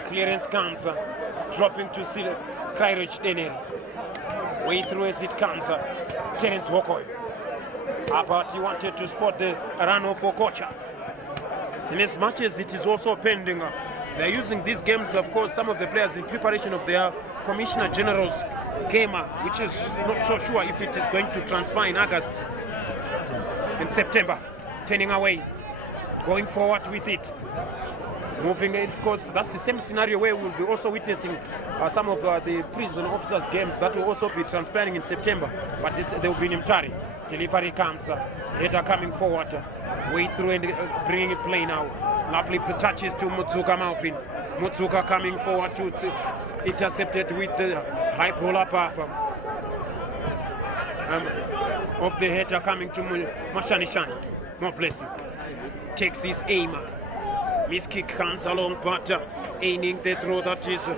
Clearance comes, dropping to Kairoch Deneri. Way through as it comes, Terence Wokoy. But he wanted to spot the run for Kocha. And as much as it is also pending, they're using these games, of course, some of the players in preparation of their Commissioner General's game, which is not so sure if it is going to transpire in August and September. Turning away, going forward with it. Moving, of course, that's the same scenario where we'll be also witnessing some of the prison officers' games that will also be transpiring in September. But they will be in Mtari. Delivery comes, header coming forward, way through and bringing it play now. Lovely touches to Mutsuka Malvin. Mutsuka coming forward to intercepted with the high roller path of the header coming to Mashanishani. More blessing. Takes his aim. Miss kick comes along, but aiming the throw that is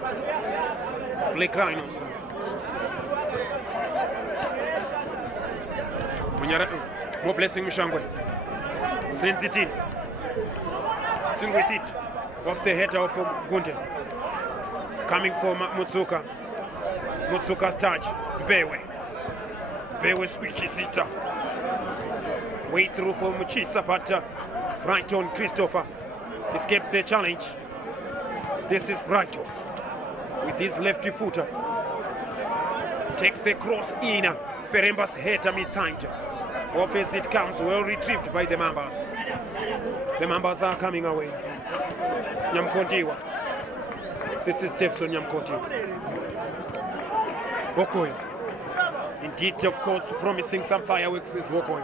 Black Rhinos. More blessing Mushangwe. Sends it in. Sitting with it. Off the header of Gunde. Coming for Mutsuka. Mutsuka's touch. Bewe. Bewe switches it up. Way through for Muchisa, but Brighton Christopher escapes the challenge. This is Brighton with his lefty footer. Takes the cross in. Feremba's header mistimed. Off as it comes, well retrieved by the Mambas. The Mambas are coming away. Nyamkontiwa. This is Devson Nyamkontiwa. Wokoy. Indeed, of course, promising some fireworks is Wokoy.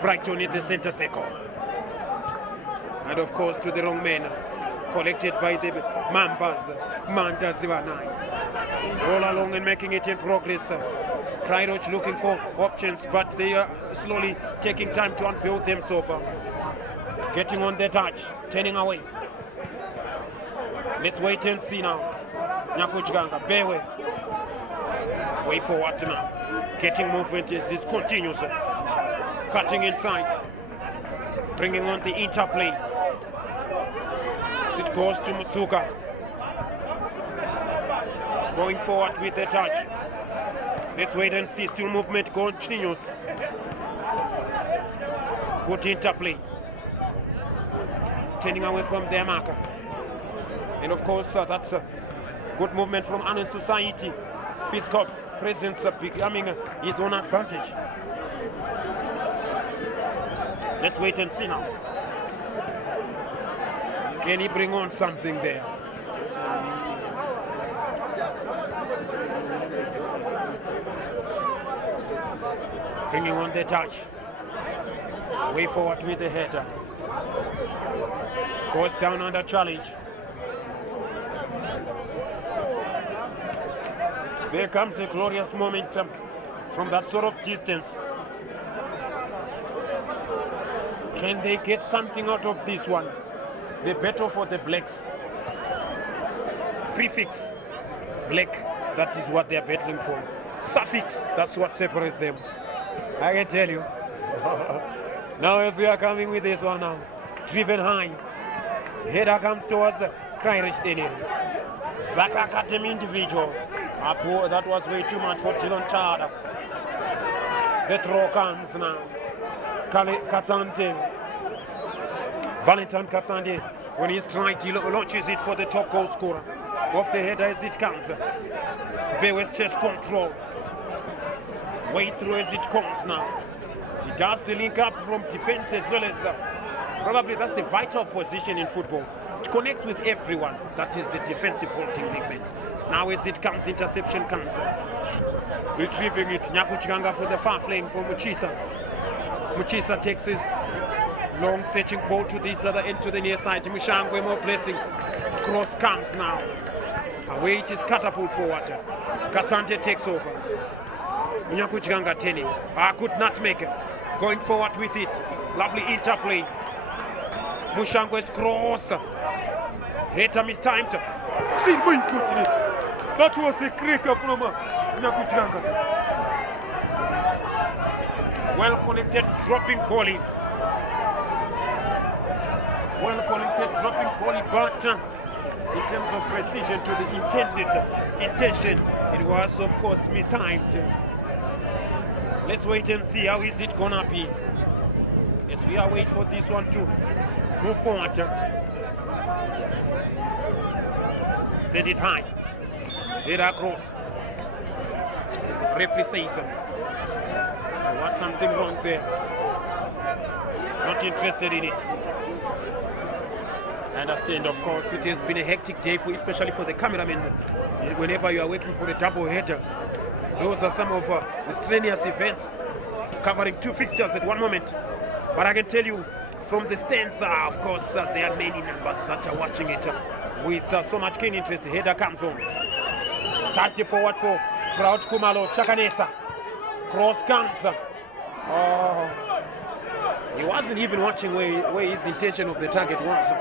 Brighton in the center circle. And of course to the wrong man. Collected by the Mambas. Manda 09. All along and making it in progress. Kairoch looking for options, but they are slowly taking time to unveil them so far. Getting on the touch, turning away. Let's wait and see now. Nyakuchganga, Bewe. Way forward now. Getting movement as this continues. Cutting inside. Bringing on the interplay. It goes to Mutsuka. Going forward with the touch. Let's wait and see. Still movement continues. Good interplay. Turning away from their marker. And of course, that's a good movement from Honest Society. Physical presence becoming his own advantage. Let's wait and see now. Can he bring on something there? Bringing on the touch. Way forward with the header. Goes down under challenge. There comes a glorious momentum from that sort of distance. Can they get something out of this one? The battle for the blacks. Prefix, black, that is what they are battling for. Suffix, that's what separates them. I can tell you. Now as we are coming with this one now, driven high. Header comes towards Irish Daniel. Zaka Katem individual. That was way too much for Dylan Chada. The throw comes now. Katsante. Valentine Katsante, when he's trying to launches it for the top goal scorer. Off the header as it comes. Bewes chest control. Way through as it comes now. He does the link up from defense as well as probably that's the vital position in football. It connects with everyone. That is the defensive holding ligament. Now as it comes, interception comes. Retrieving it, Nyakuchanga for the far flank for Muchisa. Muchisa takes his long searching ball to this other end to the near side. Mushangwe more blessing. Cross comes now. Away it is catapult forward. Katsante takes over. Nyakuchanga turning. Could not make it. Going forward with it. Lovely interplay. Mushangwe's cross. Hater mistimed. See my goodness. That was a cracker from Nyakuchanga. Well connected, dropping volley. Well connected, dropping volley, but in terms of precision to the intended intention, it was of course mistimed. Let's wait and see how is it gonna be. Yes, we are waiting for this one to move forward. Set it high. Hit across. Referee says there was something wrong there. Not interested in it. I understand, of course, it has been a hectic day, especially for the cameraman. Whenever you are working for a double header, those are some of the strenuous events, covering two fixtures at one moment. But I can tell you, from the stands, of course, there are many numbers that are watching it with so much keen interest. The header comes on. Touched it forward for Proud Kumalo Chakanesa. Cross comes. He wasn't even watching where his intention of the target was.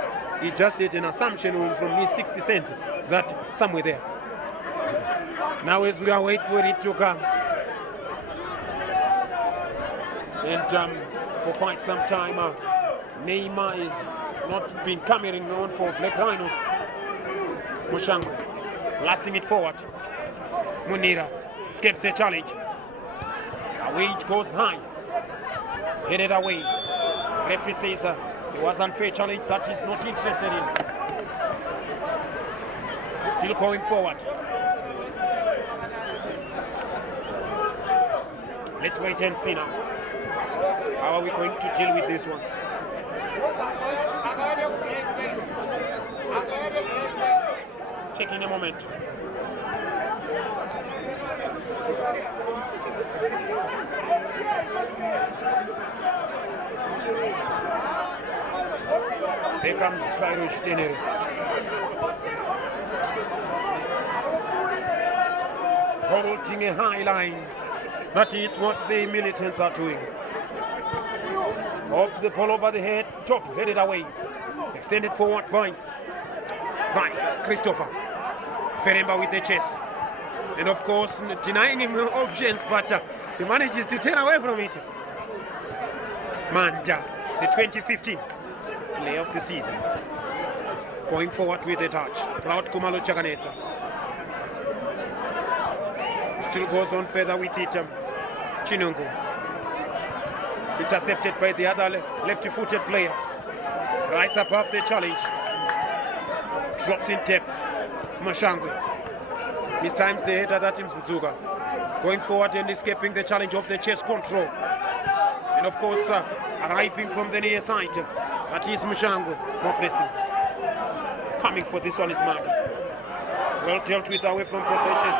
He just did an assumption from his 60 cents that somewhere there. Now as we are waiting for it to come. And for quite some time, Neymar is not been coming on for Black Rhinos. Mushang lasting it forward. Munira escapes the challenge. Away it goes high. Headed away. Referee says it was unfair challenge that he's not interested in. Still going forward. Let's wait and see now. How are we going to deal with this one? Taking a moment. Here comes Irish Daniel. Holding a high line. That is what the militants are doing. Off the ball over the head, top headed away. Extended forward by Christopher. Feremba with the chest. And of course, denying him options, but he manages to turn away from it. Manda, the 2015 player of the season. Going forward with the touch. Proud Kumalo Chakaneta. Still goes on further with it. Chinungu. Intercepted by the other left-footed player. Right above the challenge. Drops in depth. Mashangwe. Mistimes the header, that is Mzuga. Going forward and escaping the challenge of the chest control. And of course, arriving from the near side. That is Mashangwe. God bless him. Coming for this one is Manda. Well dealt with away from possession.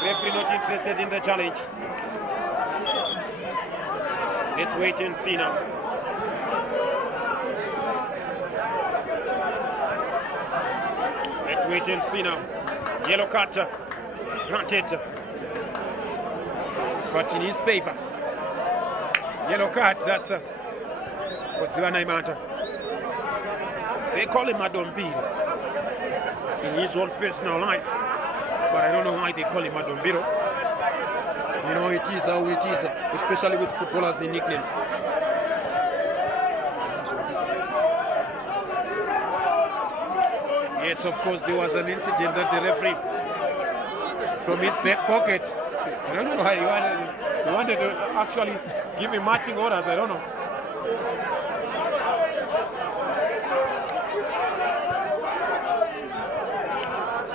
Referee not interested in the challenge. Let's wait and see now. Let's wait and see now. Yellow card granted, but in his favor. Yellow card, that's for Zivana Imanta. They call him Madombiro in his own personal life, but I don't know why they call him Madombiro. You know, it is how it is, especially with footballers in nicknames. Yes, of course, there was an incident that the referee, from his back pocket, I don't know why he wanted to actually give him matching orders, I don't know.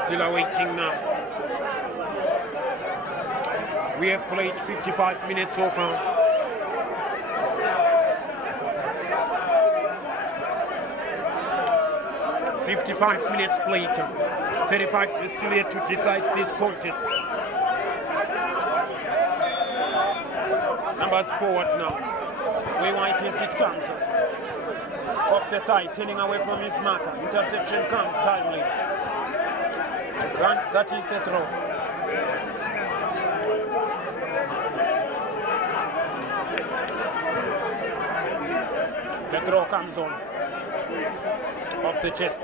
Still awaiting now. We have played 55 minutes so far. "55 minutes played. 35 is still yet to decide this contest. Numbers forward now. We want as it comes. Off the tie, turning away from his marker. Interception comes timely. Grant, that is the throw. The throw comes on. Off the chest.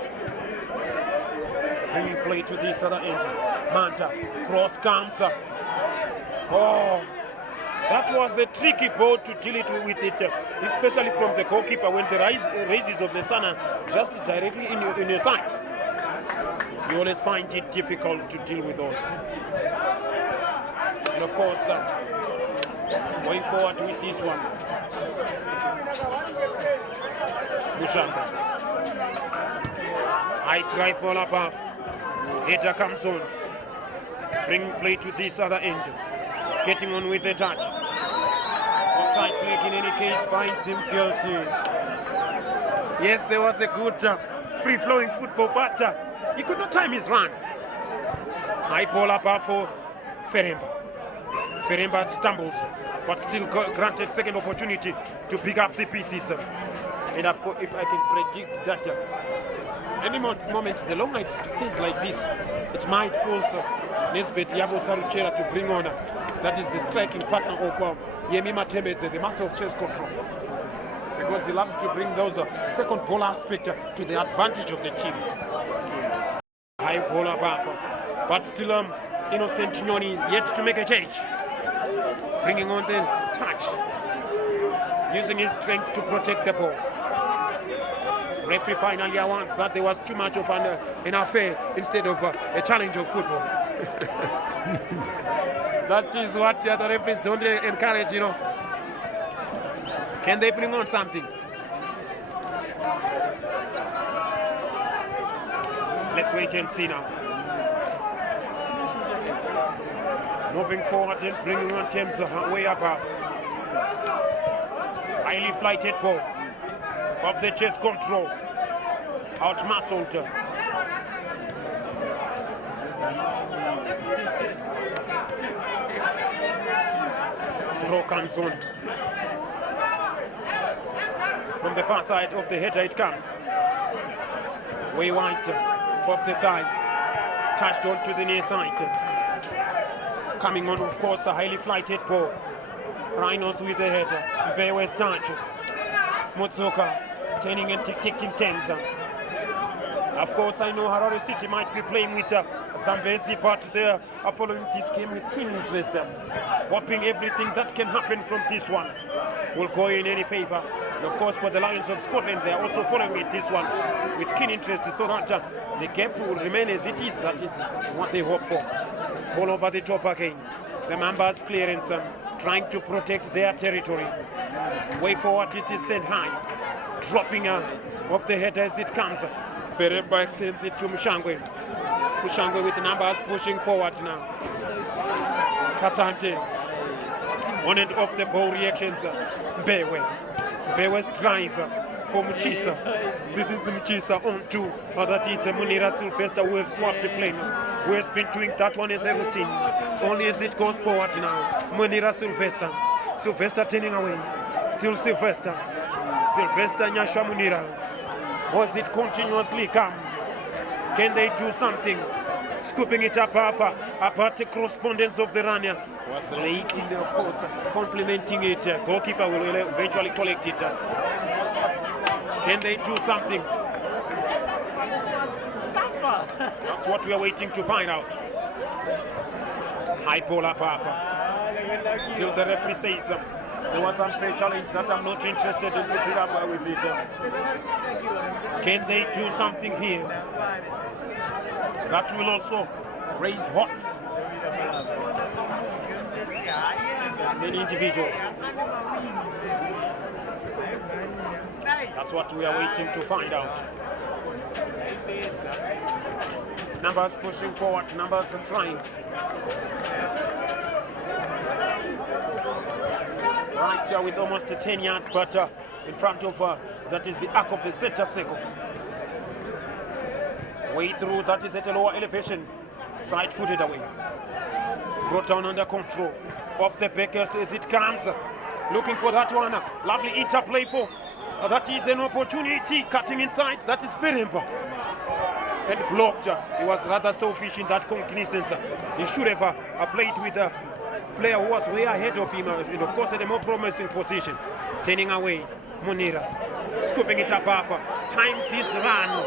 Bringing play to this other end. Manta. Cross comes. Oh, that was a tricky ball to deal with it, especially from the goalkeeper when the raises of the sun are just directly in your sight. You always find it difficult to deal with those. And of course, going forward with this one. Bushanga. I try for above. Header comes on. Bring play to this other end. Getting on with the touch. Offside flag in any case finds him guilty. Yes, there was a good free-flowing football, but he could not time his run. High ball above for Feremba. Feremba stumbles, but still granted second opportunity to pick up the pieces. And of course, if I can predict that any moment, the longer it stays like this, it might force Nesbet Yabo Saruchera to bring on. That is the striking partner of Yemi Matembeze, the master of chess control. Because he loves to bring those second ball aspect to the advantage of the team. High ball above, but still Innocent Nyoni yet to make a change. Bringing on the touch, using his strength to protect the ball. Referee finally announced that there was too much of an affair instead of a challenge of football. That is what the other referees don't encourage, you know. Can they bring on something? Let's wait and see now. Moving forward and bringing on teams way above. Highly flighted ball. Of the chest control. Out-muscled. Throw comes on. From the far side of the header it comes. Way wide off the thigh. Touched on to the near side. Coming on, of course, a highly flighted ball. Rhinos with the header. Bewe's touch. Mutsuka turning and taking temps. Of course, I know Harare City might be playing with Zambezi, but they are following this game with keen interest. Hoping everything that can happen from this one will go in any favor. And of course, for the Lions of Scotland, they are also following it, this one with keen interest, so that the gap will remain as it is. That is what they hope for. Ball over the top again. The Mambas clearance, trying to protect their territory. Way forward, it is sent high. Dropping off the head as it comes. Feremba extends it to Mushangwe. Mushangwe with the Numbers pushing forward now. Katante. On and off the ball reactions. Bewe's drive for Muchisa. This is Muchisa on to, that is Munira Sylvester who have swapped the flame. who has been doing that one as a routine. Only as it goes forward now. Munira Sylvester. Sylvester turning away. Still Sylvester. Sylvester Nyasha Munira. Was it continuously come? Can they do something? Scooping it up apart the correspondence of the runner. Was late in the course, complimenting it. Goalkeeper will eventually collect it. Can they do something? That's what we are waiting to find out. High ball up Still the referee says there was unfair challenge that I'm not interested in picking up with it. Can they do something here? That will also raise hot many individuals. That's what we are waiting to find out. Numbers pushing forward, numbers are trying. Right here with almost 10 yards, but in front of that is the arc of the center circle. Way through, that is at a lower elevation. Side footed away. Brought down under control. Off the back as it comes. Looking for that one. Lovely interplay for. That is an opportunity. Cutting inside. That is Firimba. And blocked. He was rather selfish in that cognizance. He should have played with a player who was way ahead of him. And of course at a more promising position. Turning away. Munira. Scooping it up. Times his run.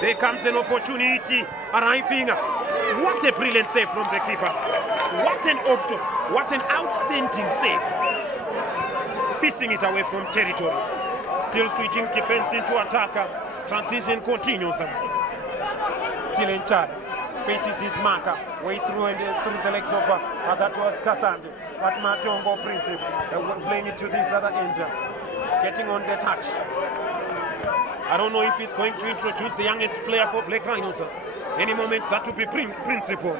There comes an opportunity arriving. What a brilliant save from the keeper. What an outstanding save. Fisting it away from territory. Still switching defense into attacker. Transition continues. Still in charge. Faces his marker. Way through and through the legs of that was Katandi. But Matongo Principe playing it to this other end. Getting on the touch. I don't know if he's going to introduce the youngest player for Black Rhinos. Any moment that will be Principal.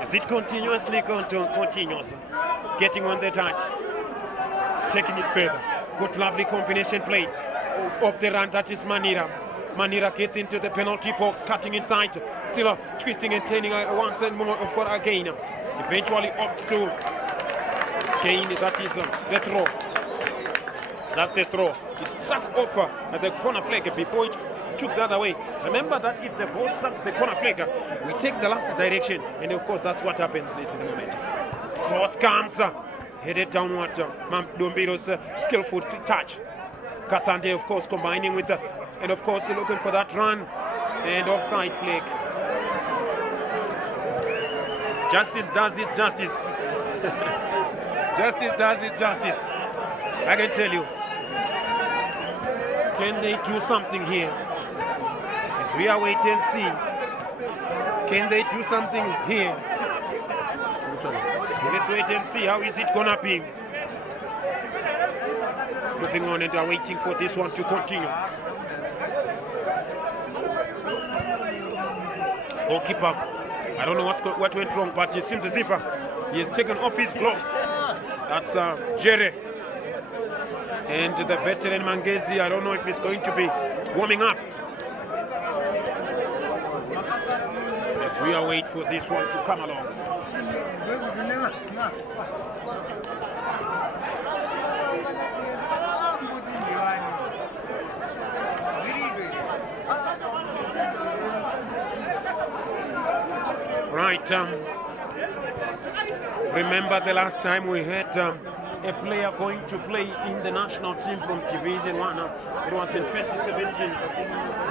As it continuously continues. Getting on the touch. Taking it further. Good lovely combination play. Off the run, that is Manira. Manira gets into the penalty box, cutting inside. Still twisting and turning once and more for a gain. Eventually opts to gain, that is the throw. That's the throw. It struck off at the corner flag before it took the other way. Remember that if the ball strikes the corner flag, we take the last direction. And of course, that's what happens at the moment. Cross comes, headed downward. Dombiro's skillful touch. Katande, of course, combining with the, and of course, looking for that run. And offside flag. Justice does its justice. Justice does its justice. I can tell you. Can they do something here? As we are waiting and see. Can they do something here? Let's wait and see how is it gonna be. Moving on and are waiting for this one to continue. Goalkeeper, I don't know what went wrong, but it seems as if he has taken off his gloves. That's Jerry. And the veteran Mangezi, I don't know if he's going to be warming up. As we are waiting for this one to come along. Right, remember the last time we had a player going to play in the national team from Division 1. It was in 2017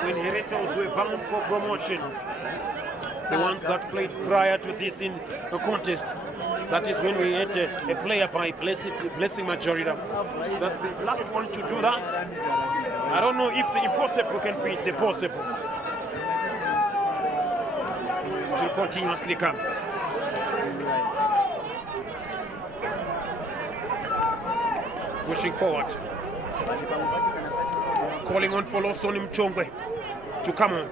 when Heretians were bound for promotion. The ones that played prior to this in a contest. That is when we had a player by Blessing Majorita. That's the last one to do that. I don't know if the impossible can beat the possible. Still continuously come. Pushing forward. Calling on for Lawson Mchongwe to come on.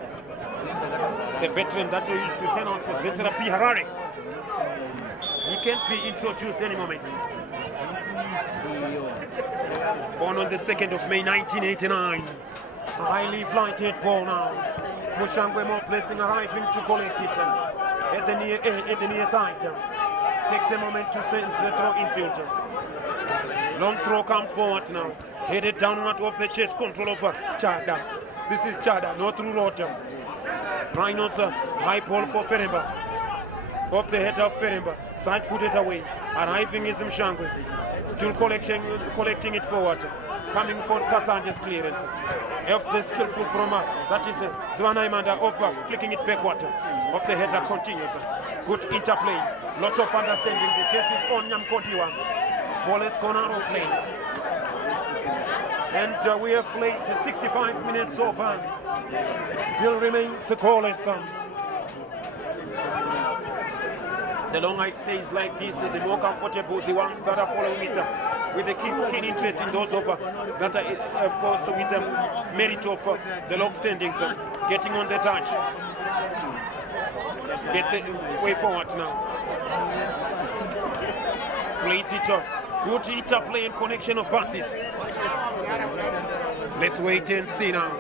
The veteran that we used to turn out for Zetera P. Harare. He can't be introduced any moment. Born on the 2nd of May 1989. A highly flighted ball now. Mushangwe more placing arriving to collect it at the near side. Takes a moment to send the throw infield. Long throw comes forward now. Headed downward of the chest control of Chada. This is Chada, not through Rotom. Rhinos high ball for Feremba. Off the head of Feremba. Side footed away. Arriving is Mshangwe. Still collecting it forward. Coming for Katsande's clearance. Off the skillful from that is Zwana Imanda offer, flicking it backward. Off the header continues. Good interplay. Lots of understanding. The chase is on Nyamkodiwa. Ball has gone out of play. And we have played 65 minutes so far. Still remains a call-less. The longer it stays like this, the more comfortable the ones that are following it with a keen interest in those of that are, of course, with the merit of the long standings, getting on the touch. Gets the way forward now. Plays it. Good interplay and connection of passes. Let's wait and see now.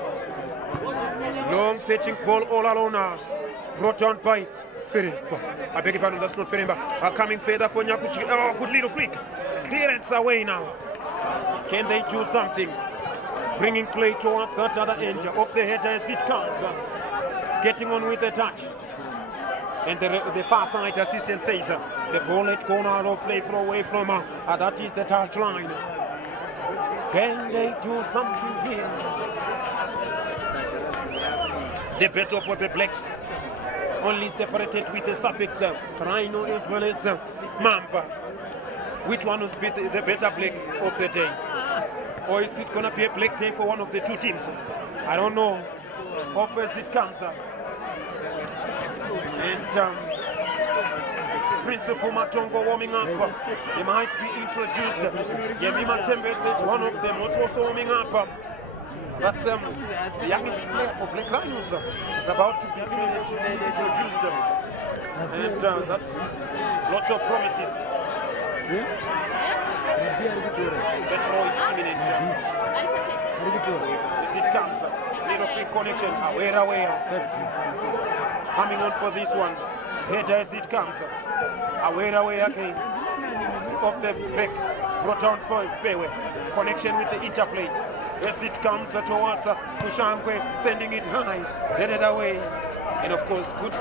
Long searching ball all alone now. Brought on by Feremba. I beg your pardon, that's not Feremba. Coming further for Nyakuchi. Oh, good little flick. Clearance away now. Can they do something? Bringing play towards that other end. Off the head as it comes. Getting on with the touch. And the far side assistant says the ball had gone out of play for away from that is the touch line. Can they do something here? The battle for the Blacks only separated with the suffix Rhino as well as Mamba. Which one will be the better Black of the day? Or is it going to be a Black day for one of the two teams? I don't know. Off as it comes. And Principal Matongo warming up. He might be introduced. Yemima Tembet is one of them also warming up. That's the youngest player for Black Rhinos. Is about to be introduced. And that's lots of promises. The throw is imminent. As it comes, little free connection. Aware. Coming on for this one. Header as it comes. Away again. Off the back. Brought on for Bewe. Connection with the interplay. As it comes towards Kushankwe, sending it high. Headed away. And of course, good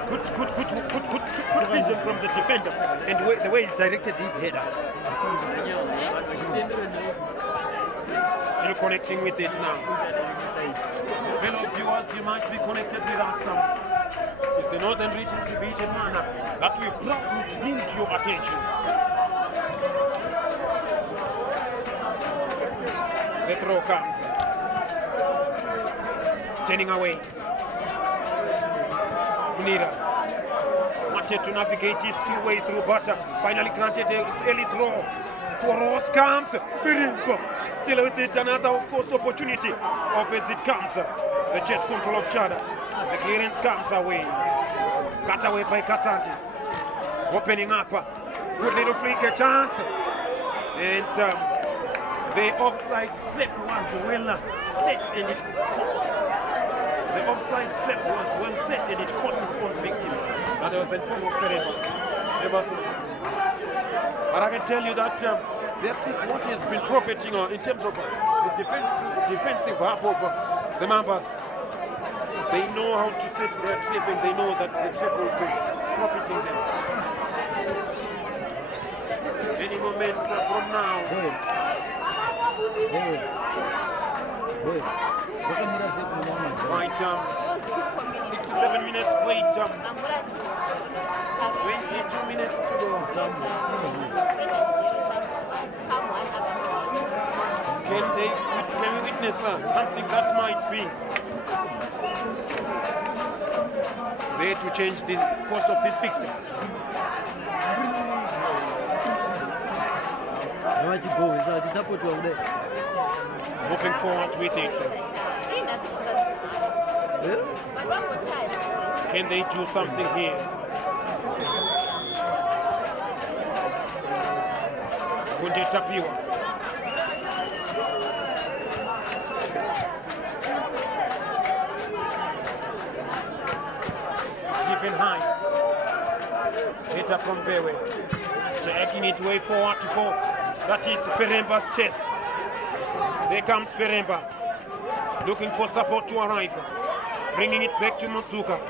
vision from the defender. And the way he directed his header. Still connecting with it now. Fellow viewers, you might be connected with us. It's the Northern Region Division manner that we proudly bring to your attention. The throw comes. Turning away. Munira wanted to navigate his way through, but finally granted an early throw. Koros comes. Filimpo still with it. Another, of course, opportunity. Off as it comes. The chest control of Chada. The clearance comes away. Cut away by Katsante. Opening up. Good little flick, a chance. And the offside slip was well set and it the offside slip was well set and it caught its own victim. And there was a form of Feremba. But I can tell you that that is what has been profiting in terms of the defensive half of the Mambas. They know how to set their trip and they know that the trip will be profiting them. Any moment from now. Right, 67 minutes played, 22 minutes to go. Can we witness something that might be there to change the course of this fixture? Moving forward with it. Can they do something here? Kunde Tapiwa. driven high. Hitter from Bewe. Taking it way forward to four. That is Feremba's chest. There comes Feremba. Looking for support to arrive. Bringing it back to Matsuka.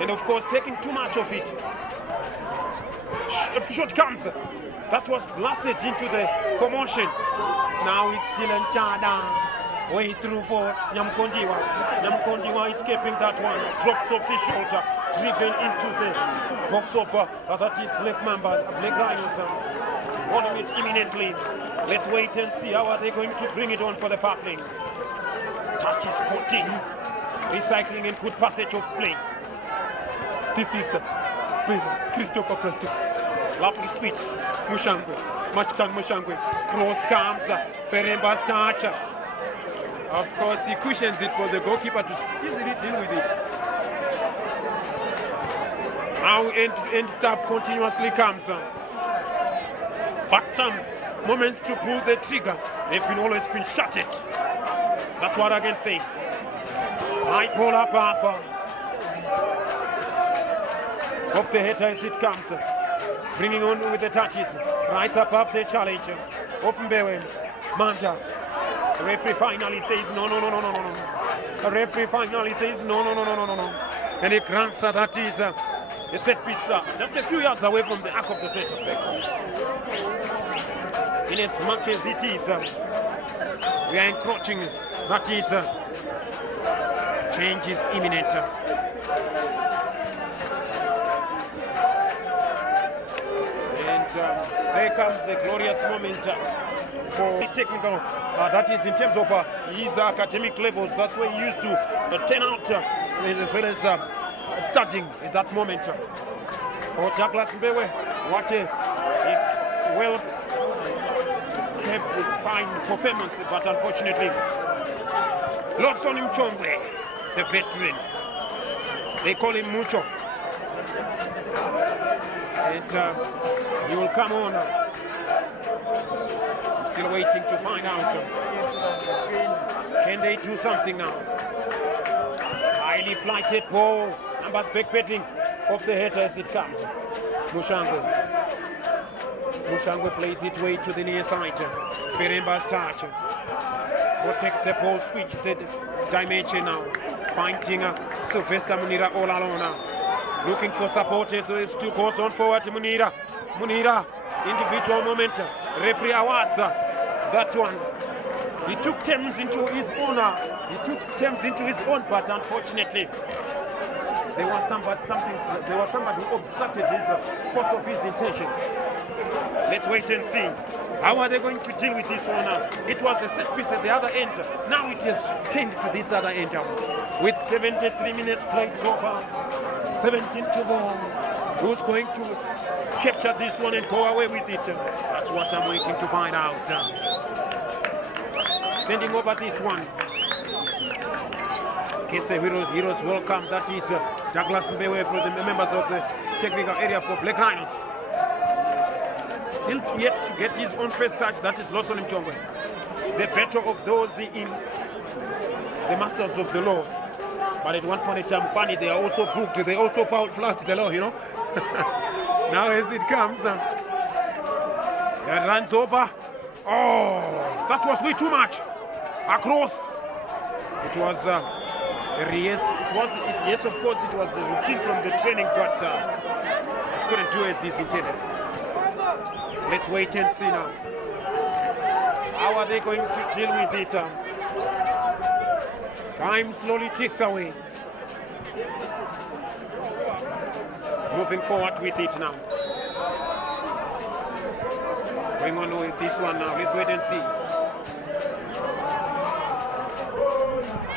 And of course taking too much of it. Shot comes. That was blasted into the commotion. Now it's still in Chada. Way through for Nyamkonjiwa. Nyamkonjiwa escaping that one. Drops off the shoulder. Driven into the box of that is Black Mambas, Black Rhinos. Holding it imminently. Let's wait and see how are they going to bring it on for the passing. Touch is putting. Recycling and good passage of play. This is Christopher Preto. Lovely switch. Mushangwe. Machitang Mushangwe. Cross comes. Feremba's touch. Of course, he cushions it for the goalkeeper to easily deal with it. Now end stuff continuously comes. But some moments to pull the trigger, they've always been shut it. That's what I can say. High polar path of the header as it comes. Bringing on with the touches. Right above the challenge. Of Mbewe. Manta. The referee finally says no. The referee finally says no. And he grants that is a set piece just a few yards away from the arc of the center circle. In as much as it is, we are encroaching. That is, change is imminent. And there comes a glorious moment for technical. That is in terms of his academic levels. That's where he used to turn out as well as starting at that moment. For Douglas Mbewe, what a well fine performance, but unfortunately lost on him Chongwe, the veteran. They call him Mucho. And he will come on. I'm still waiting to find out. Can they do something now? Highly flighted ball. Mambas backpedaling off the header as it comes. Mushangwe plays it way to the near side. Feremba's touch. Protects the ball, switch the dimension now. Finding Sylvester Munira all alone. Looking for supporters, so it's two goes on forward to Munira. Munira, individual moment. Referee awards that one. He took Thames into his own. But unfortunately, there was somebody who obstructed his course of his intentions. Let's wait and see. How are they going to deal with this one? It was a set piece at the other end. Now it is changed to this other end. With 73 minutes played so far, 17 to go. Who's going to capture this one and go away with it? That's what I'm waiting to find out. Standing over this one. It's a Heroes welcome. That is Douglas Mbewe for the members of the technical area for Black Rhinos. Still yet to get his own first touch. That is Lawson Mchongwe. The better of those in the masters of the law. But at one point in time, funny, they are also booked. They also flagged the law, you know. Now as it comes, that runs over. Oh, that was way too much. Across. It was yes, of course, it was the routine from the training, but it couldn't do as he's intended. Let's wait and see now. How are they going to deal with it? Time slowly ticks away. Moving forward with it now. Going on with this one now. Let's wait and see.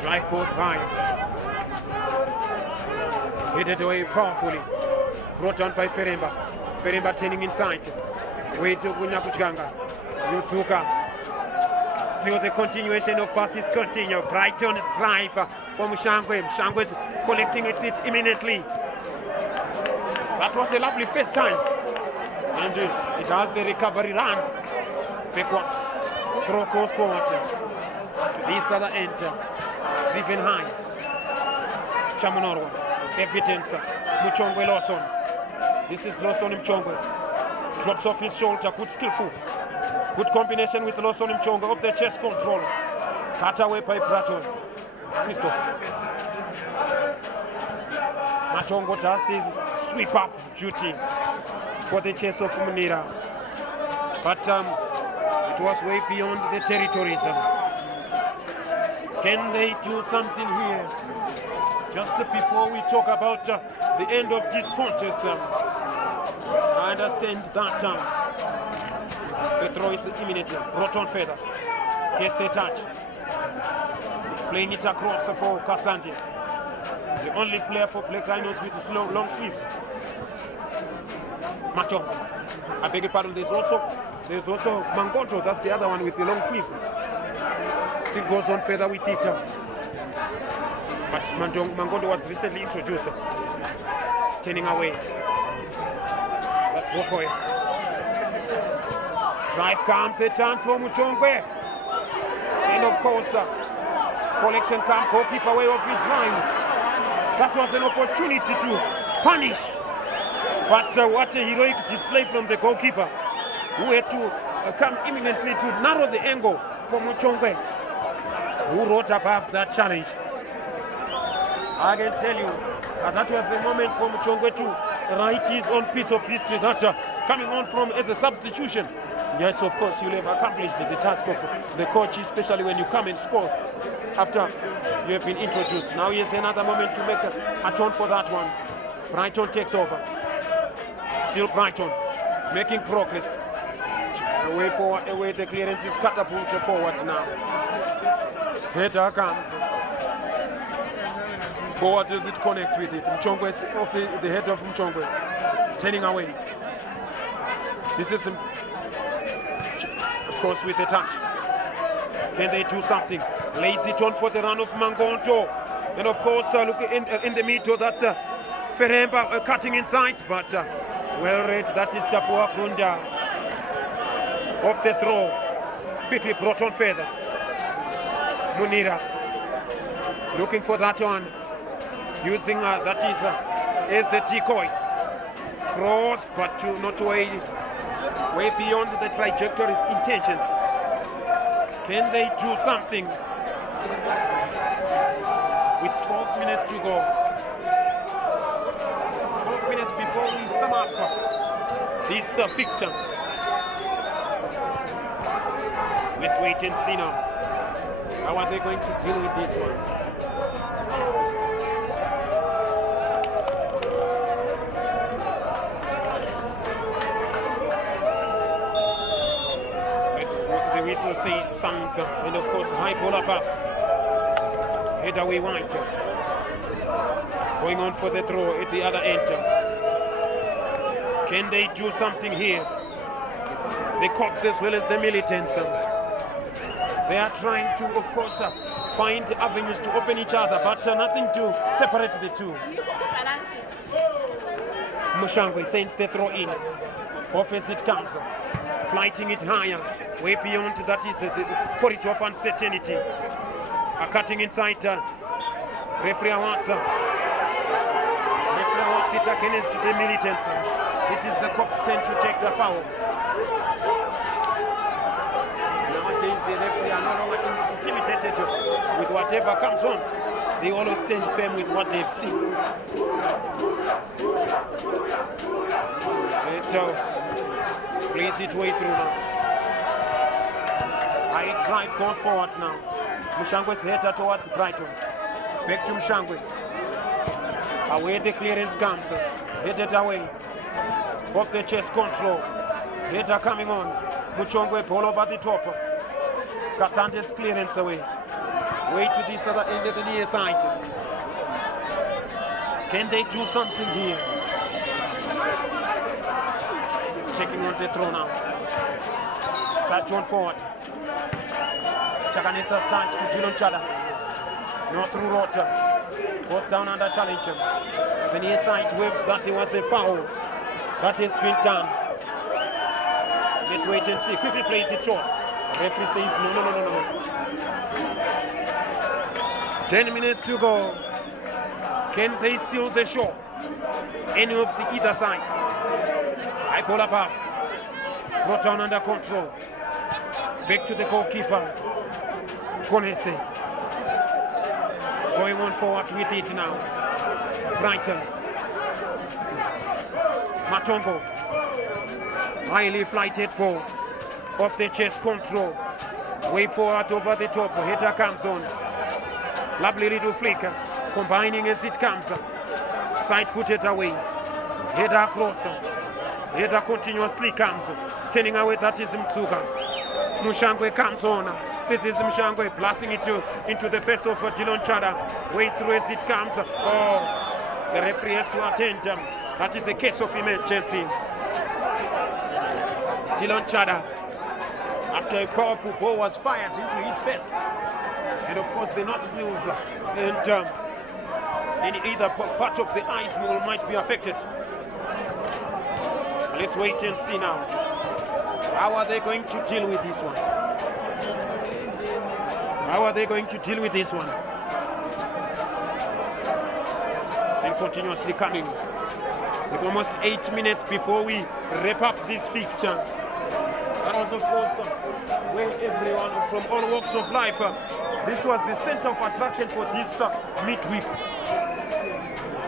Drive goes high. Hit it away powerfully. Brought down by Feremba. Feremba turning inside. Way to Kunyakuchganga. Yutsuka. Still the continuation of passes continue. Brighton's drive for Mushangwe. Mushangwe is collecting it imminently. That was a lovely first time. And it has the recovery run. Backward. Throw goes forward. To this other end. Driven high. Chamunorwa. evidence. Muchongwe Lawson. This is Lawson Mchongwe. Drops off his shoulder. Good skillful. Good combination with Lawson Mchongwe off the chest control. Cut away by Braton. Christopher. Machongo does this sweep up duty for the chase of Munira. But it was way beyond the territories. Can they do something here? Just before we talk about the end of this contest, I understand that the throw is imminent. Brought on further. Gets the touch. Playing it across for Kasandi. The only player for Black Rhinos with the long sleeves. Macho. I beg your pardon, there's also Mangoto, that's the other one with the long sleeves. Still goes on further with it. But Mangoto was recently introduced. Turning away. That's Wokoe. Drive comes, a chance for Muchongwe. And of course, collection camp, goalkeeper away off his line. That was an opportunity to punish. But what a heroic display from the goalkeeper, who had to come imminently to narrow the angle for Muchongwe, who wrote above that challenge. I can tell you, that was a moment for Muchongwe to write his own piece of history, that coming on from as a substitution. Yes, of course, you'll have accomplished the task of the coach, especially when you come and score after you have been introduced. Now here's another moment to make a turn for that one. Brighton takes over. Still Brighton making progress. Away forward, away the clearance is catapulted forward now. Header comes. Forward as it connects with it. Mchongwe is off the head of Mchongwe. Turning away. This is, of course, with the touch. Can they do something? Lays it on for the run of Mangonto. And of course, look in the middle, that's Feremba cutting inside, but well read, that is Tapua Kunda. Off the throw. Quickly brought on further. Munira. Looking for that one. Using that is as the decoy. Cross, but not way beyond the trajectory's intentions. Can they do something? With 12 minutes to go. 12 minutes before we sum up this fixture. Let's wait and see now. How are they going to deal with this one? The whistle sounds, and of course, high ball up. Head away wide. Going on for the throw at the other end. Can they do something here? The cops as well as the militants. They are trying to, of course, find avenues to open each other, but nothing to separate the two. Mushangwe sends the throw in. Off as it comes. Flighting it higher. Way beyond that is the corridor of uncertainty. Cutting inside. Referee wants it against the militants. It is the cops turn to take the foul. Nowadays the referee are no longer intimidated with whatever comes on. They always stand firm with what they've seen. So plays it way through now. High drive goes forward now. Mushangwe's header towards Brighton. Back to Mushangwe. Away the clearance comes. Headed away. Off the chest control. Header coming on. Muchongwe ball over the top. Katande's clearance away. Way to this other end of the near side. Can they do something here? Checking on the throw now. Touch on forward. Chakanetsa's touch to Dylan Chada. Not through Rota. Goes down under challenge. The near side waves that there was a foul. That has been done. Let's wait and see. Quickly plays it short. Referee says no. 10 minutes to go. Can they steal the show? Any of the either side. High ball above. Brought down under control. Back to the goalkeeper. Konese. Going on forward with it now. Brighton. Matombo. Highly flighted ball. Off the chest control. Way forward over the top. Header comes on. Lovely little flicker. Combining as it comes. Side-footed away. Header across. Header continuously comes. Turning away, that is Mtsuga. Mushangwe comes on. This is Mushangwe blasting it into the face of Dylan Chada. Way through as it comes. Oh, the referee has to attend. That is a case of emergency. Dylan Chada, after a powerful ball was fired into his face. And of course, the not move. And in either part of the eyes might be affected. Let's wait and see now. How are they going to deal with this one? How are they going to deal with this one? Still continuously coming. With almost 8 minutes before we wrap up this fixture. That was, of course, where everyone from all walks of life, this was the center of attraction for this midweek.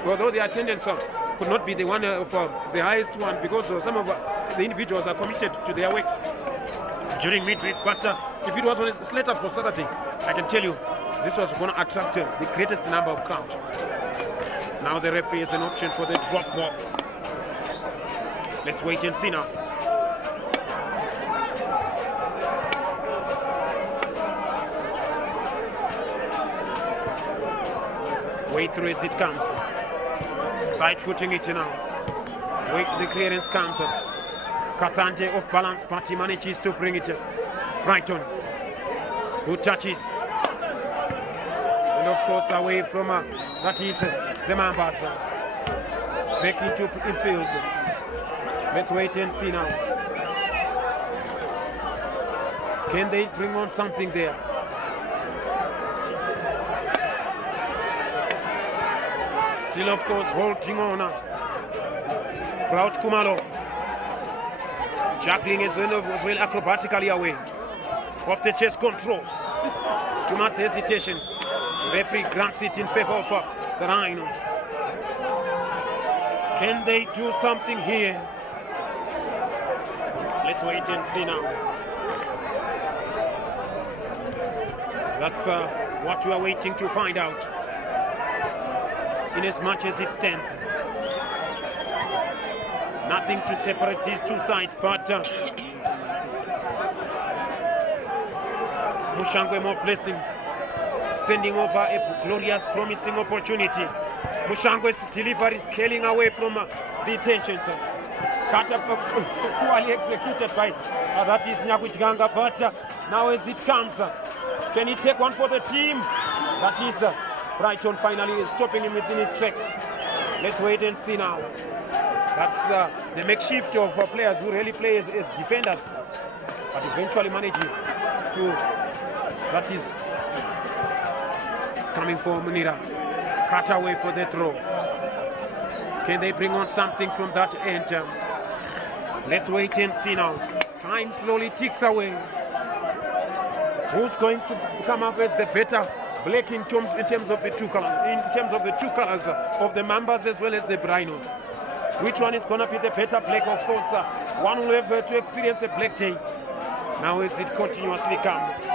Although the attendance could not be the one of the highest one, because some of the individuals are committed to their works during midweek. But if it was on a slate up for Saturday, I can tell you this was going to attract the greatest number of crowd. Now the referee has an option for the drop ball. Let's wait and see now. Way through as it comes. Side footing it now. Wait, the clearance comes. Katante off balance, but he manages to bring it. Brighton. Good touches. And of course away from that is the Mambas. Back into infield. Let's wait and see now. Can they bring on something there? Still, of course, holding on. Proud Kumalo. Juggling as well acrobatically away. Off the chest control. Too much hesitation. Referee grants it in favor of the Rhinos. Can they do something here? Let's wait and see now. That's what we are waiting to find out. In as much as it stands. Nothing to separate these two sides, but Mushangwe more blessing, standing over a glorious, promising opportunity. Mushangwe's delivery is scaling away from the tensions. Cut up, poorly executed by that is Nyakuchganga, but now as it comes, can he take one for the team? That is Brighton finally is stopping him within his tracks. Let's wait and see now. That's the makeshift of players who really play as defenders, but eventually managing to. That is coming for Munira. Cut away for the throw. Can they bring on something from that end? Let's wait and see now. Time slowly ticks away. Who's going to come up as the better black in terms of the two colors, of the Mambas as well as the Rhinos? Which one is going to be the better black? Of course, one will have to experience a black day. Now as it continuously comes,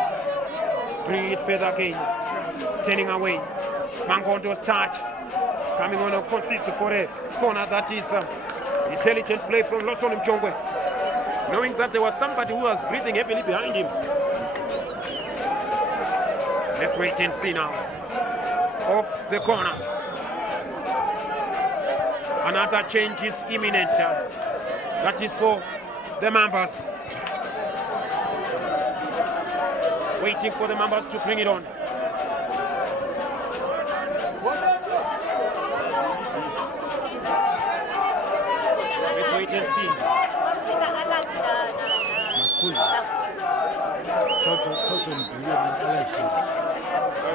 bring it further again, turning away. Mangondo's touch, coming on a concede for a corner. That is intelligent play from Lawson Mchongwe, knowing that there was somebody who was breathing heavily behind him. Let's wait and see now. Off the corner. Another change is imminent. That is for the Mambas. Waiting for the Mambas to bring it on. Let's wait and see.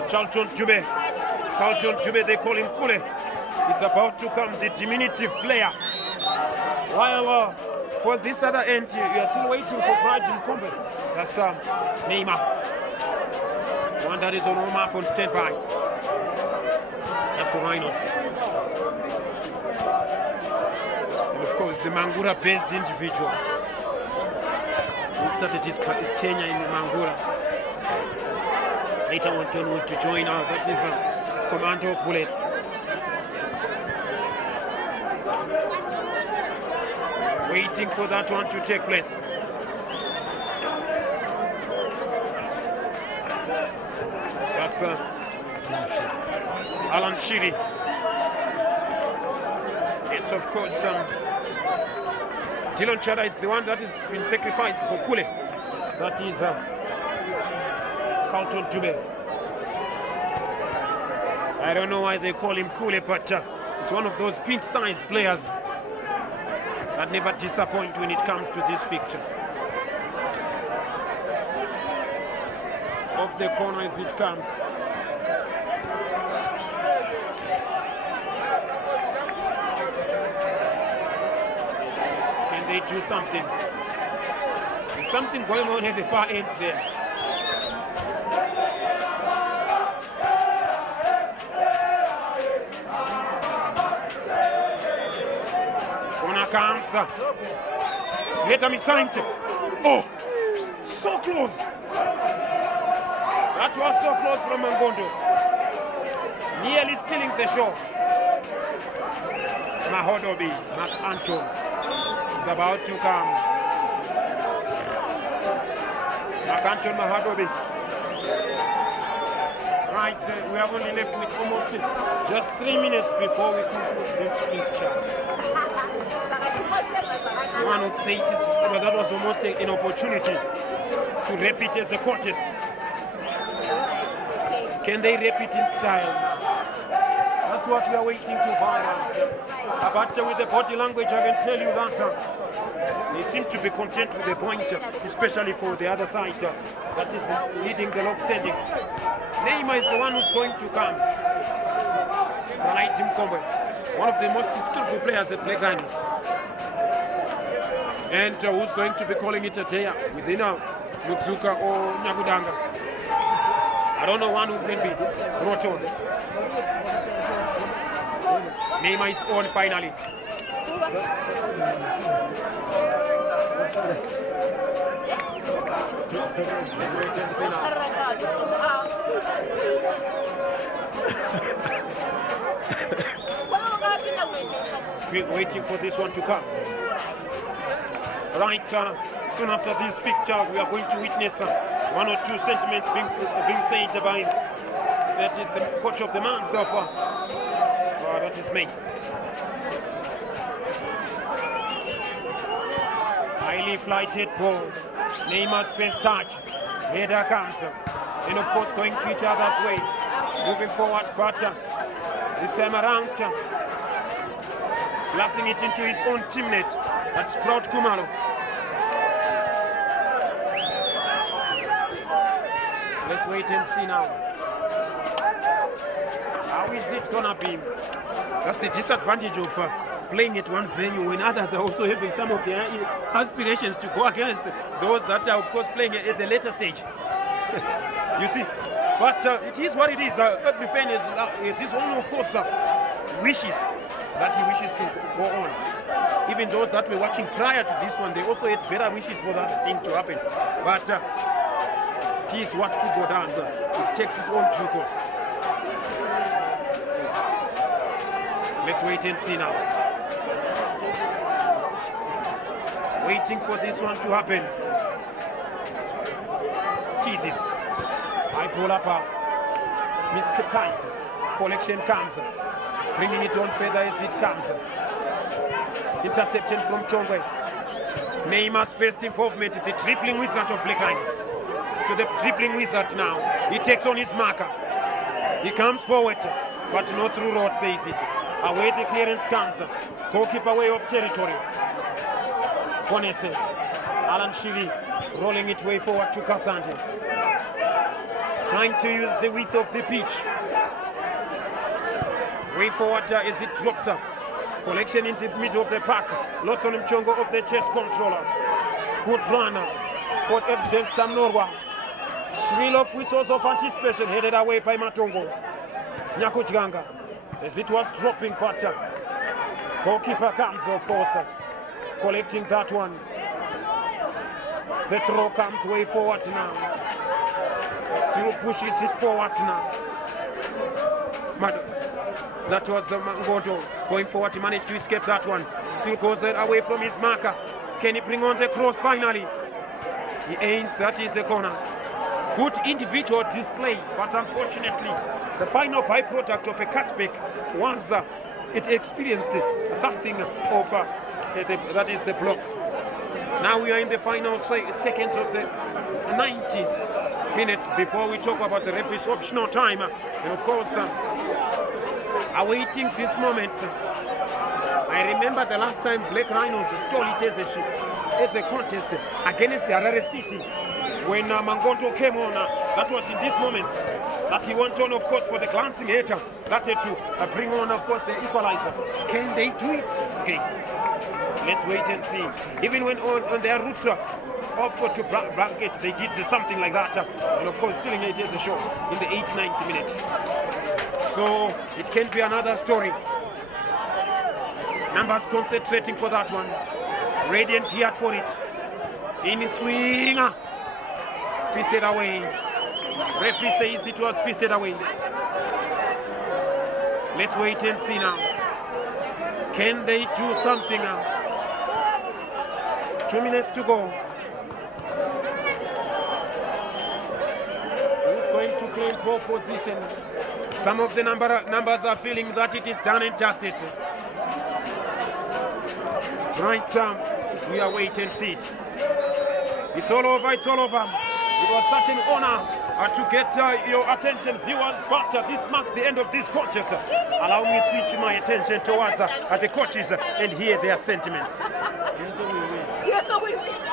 Charlton Jube. Carlton Jube, they call him Kule. It's about to come, the diminutive player. While for this other end, you are still waiting for Brighton Combat. That's Neymar. One that is on warm up on standby. That's for Rhinos. And of course, the Mangura-based individual who started his tenure in Mangura. Later went on to join that is Commando Bullets. Waiting for that one to take place. That's Alan Shiri. Yes, of course, Dylan Chada is the one that has been sacrificed for Kule. That is Carlton Jube. I don't know why they call him Kule, but it's one of those pint-sized players that never disappoint when it comes to this fixture. Off the corner as it comes. Can they do something? There's something going on at the far end there. Comes. Later Mistante. Oh, so close. That was so close from Mangondo. Nearly stealing the show. Mahodobi, Mark Anton is about to come. Mark Anton Mahodobi. Right, we have only left with almost just 3 minutes before we conclude this fixture. One would say that was almost an opportunity to repeat as a contest. Can they repeat in style? That's what we are waiting to find out. But with the body language, I can tell you that they seem to be content with the point, especially for the other side that is leading the log standings. Neymar is the one who's going to come. Right, Tim Combe, one of the most skillful players at Black Rhinos. And who's going to be calling it a day within Mutsuka or Nyagudanga. I don't know one who can be brought on. Neymar is on finally. We're waiting for this one to come. Right, soon after this fixture, we are going to witness one or two sentiments being said by that is the coach of the month of that is me. Highly flighted ball. Neymar's first touch. Header comes. And of course going to each other's way. Moving forward, but this time around, blasting it into his own teammate. That's Proud Kumalo. Let's wait and see now. How is it gonna be? That's the disadvantage of playing at one venue when others are also having some of their aspirations to go against those that are of course playing at the later stage. You see, but it is what it is. Every fan has his own, of course, wishes that he wishes to go on. Even those that were watching prior to this one, they also had better wishes for that thing to happen. But it is what football does. It takes its own due course. Let's wait and see now. Waiting for this one to happen. Jesus. I pull up a mistimed. Collection comes. Bringing it on further as it comes. Interception from Chongwe. Neymar's first involvement, the dribbling wizard of Black Rhinos. To the dribbling wizard now. He takes on his marker. He comes forward, but no through road says it. Away the clearance comes. Goalkeeper way of territory. Konese. Alan Shiri rolling it way forward to Katante. Trying to use the width of the pitch. Way forward as it drops. Collection into the middle of the pack. Loss on Mchongo of the chest controller. Good runner. For FJ Sam Norwa. Shrill of whistles of anticipation headed away by Matongo. Nyakuchganga. As it was dropping pattern. Goalkeeper comes, of course. Collecting that one. The throw comes way forward now. Still pushes it forward now. That was Mangoto going forward. He managed to escape that one. Still goes away from his marker. Can he bring on the cross finally? He aims, that is the corner. Good individual display, but unfortunately, the final byproduct of a cutback was it experienced something of that is the block. Now we are in the final seconds of the 90 minutes before we talk about the referee's optional time. And of course, awaiting this moment. I remember the last time Black Rhinos stole it as a contest against the Harare City. When Mangoto came on, that was in these moments that he went on, of course, for the glancing header. That had to bring on, of course, the equalizer. Can they do it? Okay. Let's wait and see. Even when on their route off to Blanket, they did something like that. And of course, stealing it as a show in the 8th-9th minute. So it can be another story. Mambas concentrating for that one. Radiant geared for it. In his swing. Fisted away. Referee says it was fisted away. Let's wait and see now. Can they do something now? 2 minutes to go. Who's going to claim pole position? Some of the numbers are feeling that it is done and dusted. Right, we are waiting and see it. It's all over, it's all over. It was such an honor to get your attention, viewers, but this marks the end of this contest. Allow me to switch my attention towards the coaches and hear their sentiments. Yes, we win.